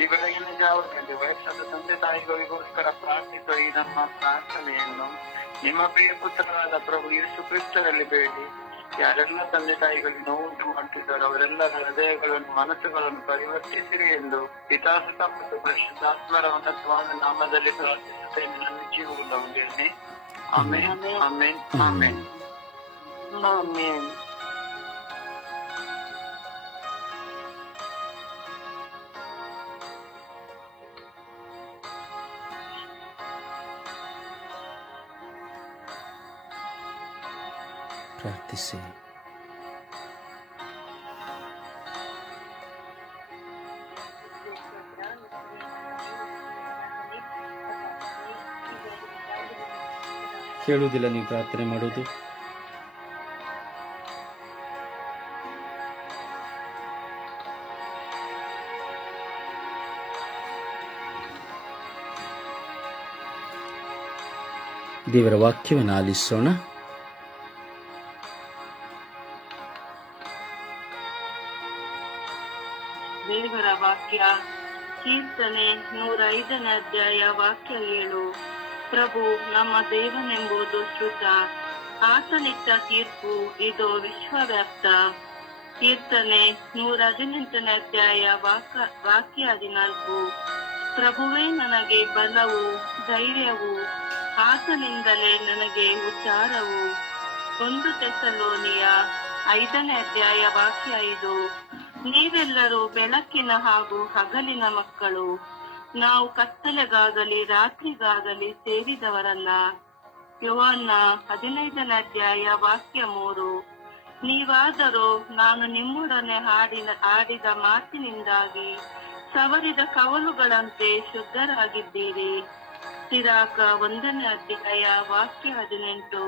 ಈ ಬೆಳಗಿನ ಜಾವದಲ್ಲಿ ವಯಸ್ಸಾದ ತಂದೆ ತಾಯಿಗಳಿಗೋಸ್ಕರ ಪ್ರಾರ್ಥಿಸುವ ಈ ನಮ್ಮ ಪ್ರಾರ್ಥನೆಯನ್ನು ನಿಮ್ಮ ಪ್ರಿಯ ಪುತ್ರರಾದ ಪ್ರಭು ಯೇಸು ಕ್ರಿಸ್ತರಲ್ಲಿ ಬೇಡಿ, ಯಾರೆಲ್ಲ ತಂದೆ ತಾಯಿಗಳಿಗೆ ನೋವುಂಟು ಮಾಡುತ್ತಿದ್ದಾರೆ ಅವರೆಲ್ಲರ ಹೃದಯಗಳನ್ನು ಮನಸ್ಸುಗಳನ್ನು ಪರಿವರ್ತಿಸಿರಿ ಎಂದು ಪಿತಾಸುತ ಮತ್ತು ಪರಿಶುದ್ಧಾತ್ಮರ ಉನ್ನತವಾದ ನಾಮದಲ್ಲಿ ಪ್ರಾರ್ಥಿಸುತ್ತೇನೆ. ನನ್ನ ಜೀವನದಲ್ಲಿ ಆಮೆನ್, ಆಮೆನ್, ಆಮೆನ್, ಆಮೆನ್. ಪ್ರಾರ್ಥಿಸಿ. ಕೇಳುವುದಿಲ್ಲ ನೀವು ಪ್ರಾರ್ಥನೆ ಮಾಡುವುದು? ದೇವರ ವಾಕ್ಯವನ್ನು ಆಲಿಸೋಣ. ದೇವರ ವಾಕ್ಯ ಕೀರ್ತನೆ 105ನೇ ಅಧ್ಯಾಯ ವಾಕ್ಯ 7. ಪ್ರಭು ನಮ್ಮ ದೇವನೆಂಬುದು ಶ್ರುತ, ಆತನಿಟ್ಟ ತೀರ್ಪು ಇದು ವಿಶ್ವವ್ಯಾಪ್ತ. ಕೀರ್ತನೆ 118ನೇ ಅಧ್ಯಾಯ ವಾಕ್ಯ 14. ಪ್ರಭುವೇ ನನಗೆ ಬಲವು ಧೈರ್ಯವು, ಆತನಿಂದಲೇ ನನಗೆ ಉದ್ಧಾರವು. 1 ಥೆಸಲೋನಿಯ 5ನೇ ಅಧ್ಯಾಯ ವಾಕ್ಯ 5. ನೀವೆಲ್ಲರೂ ಬೆಳಕಿನ ಹಾಗೂ ಹಗಲಿನ ಮಕ್ಕಳು. ನಾವು ಕತ್ತಲೆಗಾಗಲಿ ರಾತ್ರಿಗಾಗಲಿ ಸೇರಿದವರಲ್ಲ. ಯೋಹಾನ 15ನೇ ಅಧ್ಯಾಯ ವಾಕ್ಯ 3. ನೀವಾದರೂ ನಾನು ನಿಮ್ಮೊಡನೆ ಆಡಿದ ಮಾತಿನಿಂದಾಗಿ ಸವರಿದ ಕವಲುಗಳಂತೆ ಶುದ್ಧರಾಗಿದ್ದೀರಿ. ಸಿರಾಕ 1ನೇ ಅಧ್ಯಾಯ ವಾಕ್ಯ 18.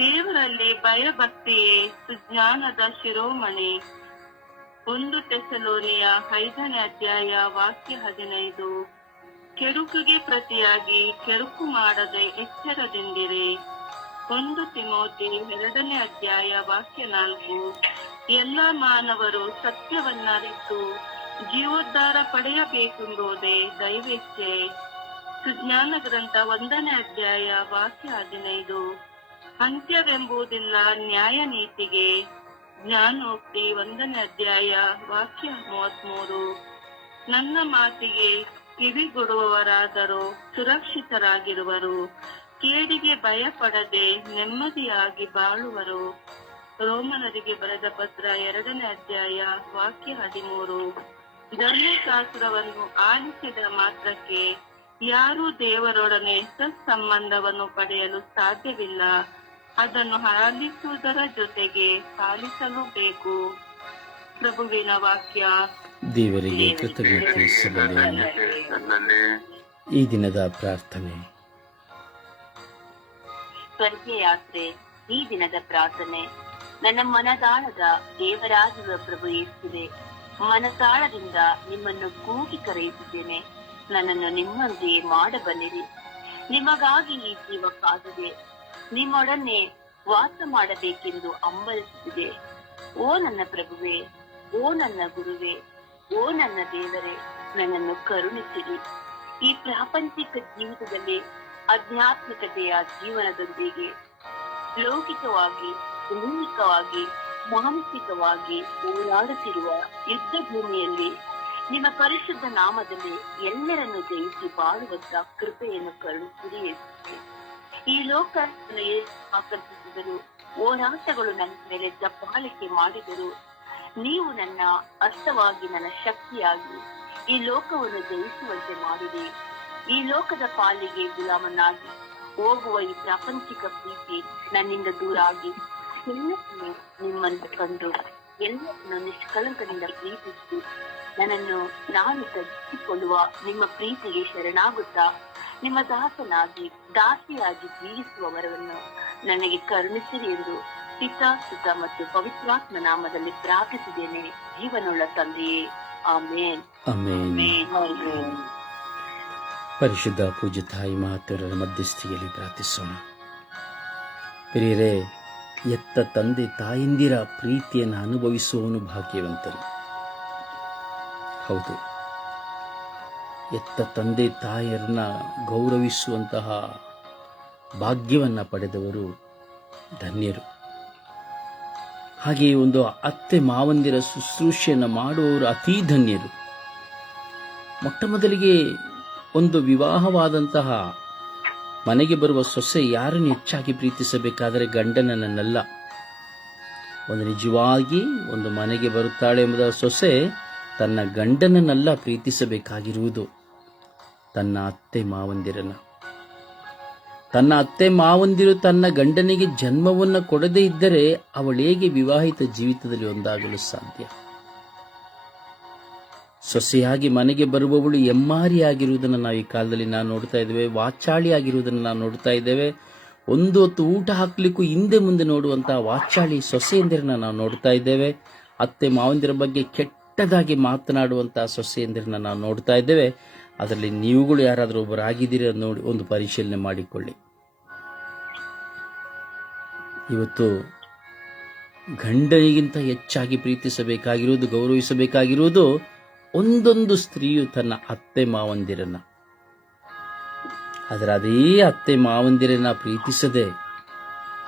ದೇವರಲ್ಲಿ ಭಯಭಕ್ತಿಯೇ ಸುಜ್ಞಾನದ ಶಿರೋಮಣಿ. 1 ಥೆಸಲೋನಿಯ 5ನೇ ಅಧ್ಯಾಯ ವಾಕ್ಯ 15. ಕೆಡುಕಿಗೆ ಪ್ರತಿಯಾಗಿ ಕೆಡುಕು ಮಾಡದೆ ಎಚ್ಚರದಿಂದಿರಿ. 1 ತಿಮೋತಿ 2ನೇ ಅಧ್ಯಾಯ ವಾಕ್ಯ 4. ಎಲ್ಲ ಮಾನವರು ಸತ್ಯವನ್ನರಿತು ಜೀವೋದ್ಧಾರ ಪಡೆಯಬೇಕೆಂಬುದೇ ದೈವೇಚ್ಛೆ. ಸುಜ್ಞಾನ ಗ್ರಂಥ 1ನೇ ಅಧ್ಯಾಯ ವಾಕ್ಯ 15. ಅಂತ್ಯವೆಂಬುದಿಲ್ಲ ನ್ಯಾಯ ನೀತಿಗೆ. ಜ್ಞಾನೋಕ್ತಿ 1ನೇ ಅಧ್ಯಾಯ ವಾಕ್ಯ 33. ನನ್ನ ಮಾತಿಗೆ ಕಿವಿಗೊಡುವವರಾದರೂ ಸುರಕ್ಷಿತರಾಗಿರುವರು, ಕೇಡಿಗೆ ಭಯಪಡದೆ ನೆಮ್ಮದಿಯಾಗಿ ಬಾಳುವರು. ರೋಮನರಿಗೆ ಬರೆದ ಪತ್ರ 2ನೇ ಅಧ್ಯಾಯ ವಾಕ್ಯ 13. ಧರ್ಮಶಾಸ್ತ್ರವನ್ನು ಆಲಿಸಿದ ಮಾತ್ರಕ್ಕೆ ಯಾರೂ ದೇವರೊಡನೆ ಸತ್ಸಂಬಂಧವನ್ನು ಪಡೆಯಲು ಸಾಧ್ಯವಿಲ್ಲ. ಅದನ್ನು ಆಲಿಸುವುದರ ಜೊತೆಗೆ ಪಾಲಿಸಲು ಬೇಕು. ಪ್ರಭುವಿನ ವಾಕ್ಯ. ದೇವರಿಗೆ ಕೃತಜ್ಞತೆ ಸಲ್ಲಲಿ. ಈ ದಿನದ ಪ್ರಾರ್ಥನೆ. ಸ್ವರ್ಗ ಯಾತ್ರೆ. ಈ ದಿನದ ಪ್ರಾರ್ಥನೆ. ನನ್ನ ಮನದಾಳದ ದೇವರಾಗಿರುವ ಪ್ರಭು ಯೇಸುವೆ, ಮನದಾಳದಿಂದ ನಿಮ್ಮನ್ನು ಕೂಗಿ ಕರೆಯುತ್ತಿದ್ದೇನೆ. ನನ್ನನ್ನು ನಿಮ್ಮಂತೆಯೇ ಮಾಡಬಲ್ಲಿರಿ. ನಿಮಗಾಗಿ ಈ ಜೀವ ಕಾದಿದೆ. ನಿಮ್ಮೊಡನೆ ವಾಸ ಮಾಡಬೇಕೆಂದು ಹಂಬಲಿಸುತ್ತಿದೆ. ಓ ನನ್ನ ಪ್ರಭುವೆ, ಓ ನನ್ನ ಗುರುವೇ, ಓ ನನ್ನ ದೇವರೇ, ನನ್ನನ್ನು ಕರುಣಿಸಿರಿ. ಈ ಪ್ರಾಪಂಚಿಕ ಜೀವಿತದಲ್ಲಿ ಆಧ್ಯಾತ್ಮಿಕತೆಯ ಜೀವನದೊಂದಿಗೆ ಲೌಕಿಕವಾಗಿ, ದೈಹಿಕವಾಗಿ, ಮಾನಸಿಕವಾಗಿ ಹೋರಾಡುತ್ತಿರುವ ಯುದ್ಧ ಭೂಮಿಯಲ್ಲಿ ನಿಮ್ಮ ಪರಿಶುದ್ಧ ನಾಮದಲ್ಲಿ ಎಲ್ಲರನ್ನು ಜಯಿಸಿ ಬಾಳುವಂತ ಕೃಪೆಯನ್ನು ಕರುಣಿಸಿರಿ. ಈ ಲೋಕ ಆಕರ್ಷಿಸಿದರು, ಹೋರಾಟಗಳು ನನ್ನ ಮೇಲೆ ದಬ್ಬಾಳಿಕೆ ಮಾಡಿದರು. ನೀವು ನನ್ನ ಅರ್ಥವಾಗಿ, ನನ್ನ ಶಕ್ತಿಯಾಗಿ ಈ ಲೋಕವನ್ನು ಜಯಿಸುವಂತೆ ಮಾಡಿರಿ. ಈ ಲೋಕದ ಪಾಲಿಗೆ ಗುಲಾಮನಾಗಿ ಹೋಗುವ ಈ ಪ್ರಾಪಂಚಿಕ ಪ್ರೀತಿ ನನ್ನಿಂದ ದೂರ ಆಗಿ ಎಲ್ಲರನ್ನೂ ನಿಮ್ಮನ್ನು ಕಂಡು ಎಲ್ಲರನ್ನು ನಿಷ್ಕಳಂಕದಿಂದ ಪ್ರೀತಿಸಿ ನನ್ನನ್ನು ನಾನು ತಗ್ಗಿಸಿಕೊಳ್ಳುವ ನಿಮ್ಮ ಪ್ರೀತಿಗೆ ಶರಣಾಗುತ್ತಾ ನಿಮ್ಮ ದಾಸನಾಗಿ ದಾಸಿಯಾಗಿ ಜೀವಿಸುವವರನ್ನು ನನಗೆ ಕರುಣಿಸಿರಿ ಎಂದು ಪಿತಾ ಸುತ ಮತ್ತು ಪವಿತ್ರಾತ್ಮ ನಾಮದಲ್ಲಿ ಪ್ರಾರ್ಥಿಸಿದ್ದೇನೆ, ಜೀವನುಳ್ಳ ತಂದೆಯೇ. ಆಮೇನ್. ಆಮೇನ್. ಪರಿಶುದ್ಧ ಪೂಜ್ಯ ತಾಯಿ ಮಾತೆಯರ ಮಧ್ಯಸ್ಥಿಯಲ್ಲಿ ಪ್ರಾರ್ಥಿಸೋಣ. ಪ್ರಿಯರೇ, ಎತ್ತ ತಂದೆ ತಾಯಂದಿರ ಪ್ರೀತಿಯನ್ನು ಅನುಭವಿಸುವವನು ಭಾಗ್ಯವಂತನು. ಹೌದು, ಎತ್ತ ತಂದೆ ತಾಯಿಯರನ್ನ ಗೌರವಿಸುವಂತಹ ಭಾಗ್ಯವನ್ನು ಪಡೆದವರು ಧನ್ಯರು. ಹಾಗೆಯೇ ಒಂದು ಅತ್ತೆ ಮಾವಂದಿರ ಶುಶ್ರೂಷೆಯನ್ನು ಮಾಡುವವರು ಅತೀ ಧನ್ಯರು. ಮೊಟ್ಟ ಮೊದಲಿಗೆ ಒಂದು ವಿವಾಹವಾದಂತಹ ಮನೆಗೆ ಬರುವ ಸೊಸೆ ಯಾರನ್ನು ಹೆಚ್ಚಾಗಿ ಪ್ರೀತಿಸಬೇಕಾದರೆ ಗಂಡನನ್ನಲ್ಲ. ಒಂದು ನಿಜವಾಗಿ ಒಂದು ಮನೆಗೆ ಬರುತ್ತಾಳೆ ಎಂಬುದ ಸೊಸೆ ತನ್ನ ಗಂಡನನ್ನೆಲ್ಲ ಪ್ರೀತಿಸಬೇಕಾಗಿರುವುದು ತನ್ನ ಅತ್ತೆ ಮಾವಂದಿರನ್ನ. ತನ್ನ ಅತ್ತೆ ಮಾವಂದಿರು ತನ್ನ ಗಂಡನಿಗೆ ಜನ್ಮವನ್ನು ಕೊಡದೇ ಇದ್ದರೆ ಅವಳು ಹೇಗೆ ವಿವಾಹಿತ ಜೀವಿತದಲ್ಲಿ ಒಂದಾಗಲು ಸಾಧ್ಯ? ಸೊಸೆಯಾಗಿ ಮನೆಗೆ ಬರುವವಳು ಎಮ್ಮಾರಿಯಾಗಿರುವುದನ್ನು ನಾವು ಈ ಕಾಲದಲ್ಲಿ ನಾವು ನೋಡ್ತಾ ಇದ್ದೇವೆ. ವಾಚಾಳಿಯಾಗಿರುವುದನ್ನು ನಾವು ನೋಡ್ತಾ ಇದ್ದೇವೆ. ಒಂದು ಹೊತ್ತು ಊಟ ಹಾಕ್ಲಿಕ್ಕೂ ಹಿಂದೆ ಮುಂದೆ ನೋಡುವಂತಹ ವಾಚಾಳಿ ಸೊಸೆಯಂದಿರನ್ನ ನಾವು ನೋಡ್ತಾ ಇದ್ದೇವೆ. ಅತ್ತೆ ಮಾವಂದಿರ ಬಗ್ಗೆ ಕೆಟ್ಟದಾಗಿ ಮಾತನಾಡುವಂತಹ ಸೊಸೆಯಂದಿರನ್ನ ನಾವು ನೋಡ್ತಾ ಇದ್ದೇವೆ. ಅದರಲ್ಲಿ ನೀವುಗಳು ಯಾರಾದರೂ ಒಬ್ಬರಾಗಿದ್ದೀರಿ ನೋಡಿ ಒಂದು ಪರಿಶೀಲನೆ ಮಾಡಿಕೊಳ್ಳಿ. ಇವತ್ತು ಗಂಡನಿಗಿಂತ ಹೆಚ್ಚಾಗಿ ಪ್ರೀತಿಸಬೇಕಾಗಿರುವುದು, ಗೌರವಿಸಬೇಕಾಗಿರುವುದು ಒಂದೊಂದು ಸ್ತ್ರೀಯು ತನ್ನ ಅತ್ತೆ ಮಾವಂದಿರನ್ನ. ಆದರೆ ಅದೇ ಅತ್ತೆ ಮಾವಂದಿರನ್ನ ಪ್ರೀತಿಸದೆ,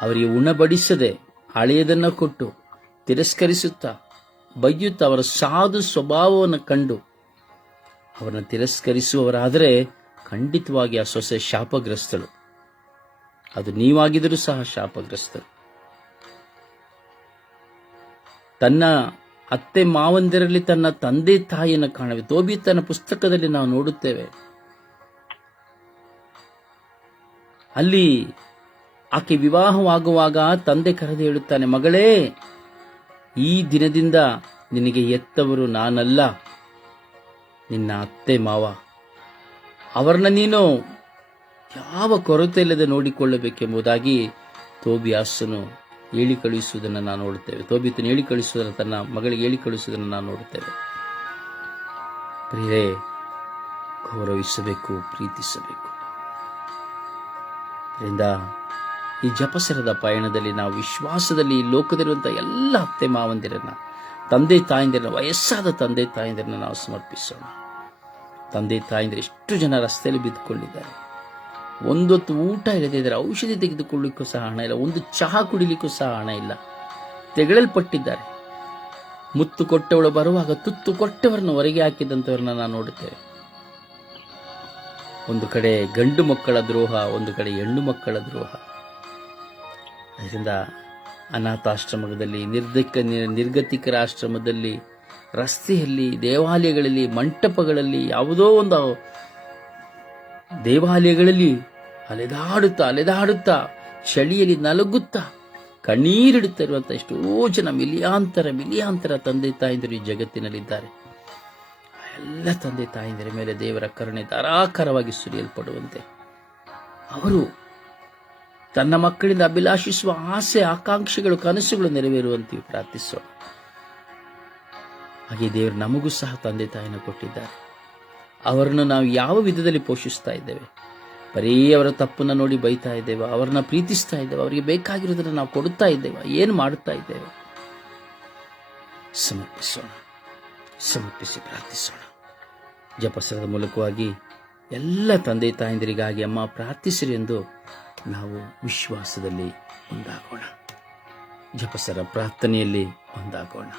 ಅವರಿಗೆ ಉಣಬಡಿಸದೆ, ಹಳೆಯದನ್ನು ಕೊಟ್ಟು ತಿರಸ್ಕರಿಸುತ್ತಾ ಬೈಯುತ್ತಾ ಅವರ ಸಾಧು ಸ್ವಭಾವವನ್ನು ಕಂಡು ಅವರನ್ನು ತಿರಸ್ಕರಿಸುವವರಾದರೆ ಖಂಡಿತವಾಗಿ ಆ ಸೊಸೆ ಶಾಪಗ್ರಸ್ತಳು. ಅದು ನೀವಾಗಿದ್ದರೂ ಸಹ ಶಾಪಗ್ರಸ್ತರು. ತನ್ನ ಅತ್ತೆ ಮಾವಂದಿರಲ್ಲಿ ತನ್ನ ತಂದೆ ತಾಯಿಯನ್ನು ಕಾಣಬೇಕು. ತೋಬೀತನ ಪುಸ್ತಕದಲ್ಲಿ ನಾವು ನೋಡುತ್ತೇವೆ. ಅಲ್ಲಿ ಆಕೆ ವಿವಾಹವಾಗುವಾಗ ತಂದೆ ಕರೆದು ಹೇಳುತ್ತಾನೆ, ಮಗಳೇ, ಈ ದಿನದಿಂದ ನಿನಗೆ ಎತ್ತವರು ನಾನಲ್ಲ, ನಿನ್ನ ಅತ್ತೆ ಮಾವ. ಅವರನ್ನ ನೀನು ಯಾವ ಕೊರತೆ ಇಲ್ಲದೆ ನೋಡಿಕೊಳ್ಳಬೇಕೆಂಬುದಾಗಿ ತೋಬಿಯಾಸನು ಹೇಳಿ ಕಳುಹಿಸುವುದನ್ನು ನಾವು ನೋಡುತ್ತೇವೆ. ತೋಬೀತನು ಹೇಳಿ ಕಳುಹಿಸುವುದನ್ನು, ತನ್ನ ಮಗಳಿಗೆ ಹೇಳಿ ಕಳುಹಿಸುವುದನ್ನು ನಾವು ನೋಡುತ್ತೇವೆ. ಪ್ರಿಯರೇ, ಗೌರವಿಸಬೇಕು, ಪ್ರೀತಿಸಬೇಕು. ಇದರಿಂದ ಈ ಜಪಸರದ ಪಯಣದಲ್ಲಿ ನಾವು ವಿಶ್ವಾಸದಲ್ಲಿ ಈ ಲೋಕದಲ್ಲಿರುವಂತಹ ಎಲ್ಲ ಅತ್ತೆ ಮಾವಂದಿರನ್ನ, ತಂದೆ ತಾಯಂದಿರನ್ನ, ವಯಸ್ಸಾದ ತಂದೆ ತಾಯಂದಿರನ್ನ ನಾವು ಸಮರ್ಪಿಸೋಣ. ತಂದೆ ತಾಯಂದಿರು ಎಷ್ಟು ಜನ ರಸ್ತೆಯಲ್ಲಿ ಬಿದ್ದುಕೊಂಡಿದ್ದಾರೆ. ಒಂದೊತ್ತು ಊಟ ಇಲ್ಲದೆ ಇದ್ದಾರೆ. ಔಷಧಿ ತೆಗೆದುಕೊಳ್ಳಿಕ್ಕೂ ಸಹ ಹಣ ಇಲ್ಲ. ಒಂದು ಚಹಾ ಕುಡಿಲಿಕ್ಕೂ ಸಹ ಹಣ ಇಲ್ಲ. ತೆಗಳಲ್ಪಟ್ಟಿದ್ದಾರೆ. ಮುತ್ತು ಕೊಟ್ಟವಳು ಬರುವಾಗ ತುತ್ತು ಕೊಟ್ಟವರನ್ನು ಹೊರಗೆ ಹಾಕಿದಂಥವ್ರನ್ನ ನಾವು ನೋಡುತ್ತೇವೆ. ಒಂದು ಕಡೆ ಗಂಡು ಮಕ್ಕಳ ದ್ರೋಹ, ಒಂದು ಕಡೆ ಹೆಣ್ಣು ಮಕ್ಕಳ ದ್ರೋಹ. ಅದರಿಂದ ಅನಾಥಾಶ್ರಮದಲ್ಲಿ, ನಿರ್ಗತಿಕರ ಆಶ್ರಮದಲ್ಲಿ, ರಸ್ತೆಯಲ್ಲಿ, ದೇವಾಲಯಗಳಲ್ಲಿ, ಮಂಟಪಗಳಲ್ಲಿ, ಯಾವುದೋ ಒಂದು ದೇವಾಲಯಗಳಲ್ಲಿ ಅಲೆದಾಡುತ್ತಾ ಚಳಿಯಲ್ಲಿ ನಲಗುತ್ತಾ ಕಣ್ಣೀರಿಡುತ್ತಾ ಇರುವಂಥ ಎಷ್ಟೋ ಜನ ಮಿಲಿಯಾಂತರ ತಂದೆ ತಾಯಂದಿರು ಈ ಜಗತ್ತಿನಲ್ಲಿದ್ದಾರೆ. ಎಲ್ಲ ತಂದೆ ತಾಯಂದಿರ ಮೇಲೆ ದೇವರ ಕರುಣೆ ಧಾರಾಕಾರವಾಗಿ ಸುರಿಯಲ್ಪಡುವಂತೆ, ಅವರು ತನ್ನ ಮಕ್ಕಳಿಂದ ಅಭಿಲಾಷಿಸುವ ಆಸೆ, ಆಕಾಂಕ್ಷೆಗಳು, ಕನಸುಗಳು ನೆರವೇರುವಂತೆ ಪ್ರಾರ್ಥಿಸೋಣ. ಹಾಗೆ ದೇವರು ನಮಗೂ ಸಹ ತಂದೆ ತಾಯಿನ ಕೊಟ್ಟಿದ್ದಾರೆ. ಅವರನ್ನು ನಾವು ಯಾವ ವಿಧದಲ್ಲಿ ಪೋಷಿಸ್ತಾ ಇದ್ದೇವೆ? ಬರೀ ಅವರ ತಪ್ಪನ್ನು ನೋಡಿ ಬೈತಾ ಇದ್ದೇವೆ? ಅವರನ್ನ ಪ್ರೀತಿಸ್ತಾ ಇದ್ದೇವೆ? ಅವರಿಗೆ ಬೇಕಾಗಿರೋದನ್ನು ನಾವು ಕೊಡುತ್ತಾ ಇದ್ದೇವೆ? ಏನು ಮಾಡುತ್ತಾ ಇದ್ದೇವೆ? ಸಮರ್ಪಿಸಿ ಪ್ರಾರ್ಥಿಸೋಣ. ಜಪಸರದ ಮೂಲಕವಾಗಿ ಎಲ್ಲ ತಂದೆ ತಾಯಂದಿರಿಗಾಗಿ ಅಮ್ಮ ಪ್ರಾರ್ಥಿಸಿರಿ ಎಂದು ನಾವು ವಿಶ್ವಾಸದಲ್ಲಿ ಒಂದಾಗೋಣ. ಜಪಸರ ಪ್ರಾರ್ಥನೆಯಲ್ಲಿ ಒಂದಾಗೋಣ.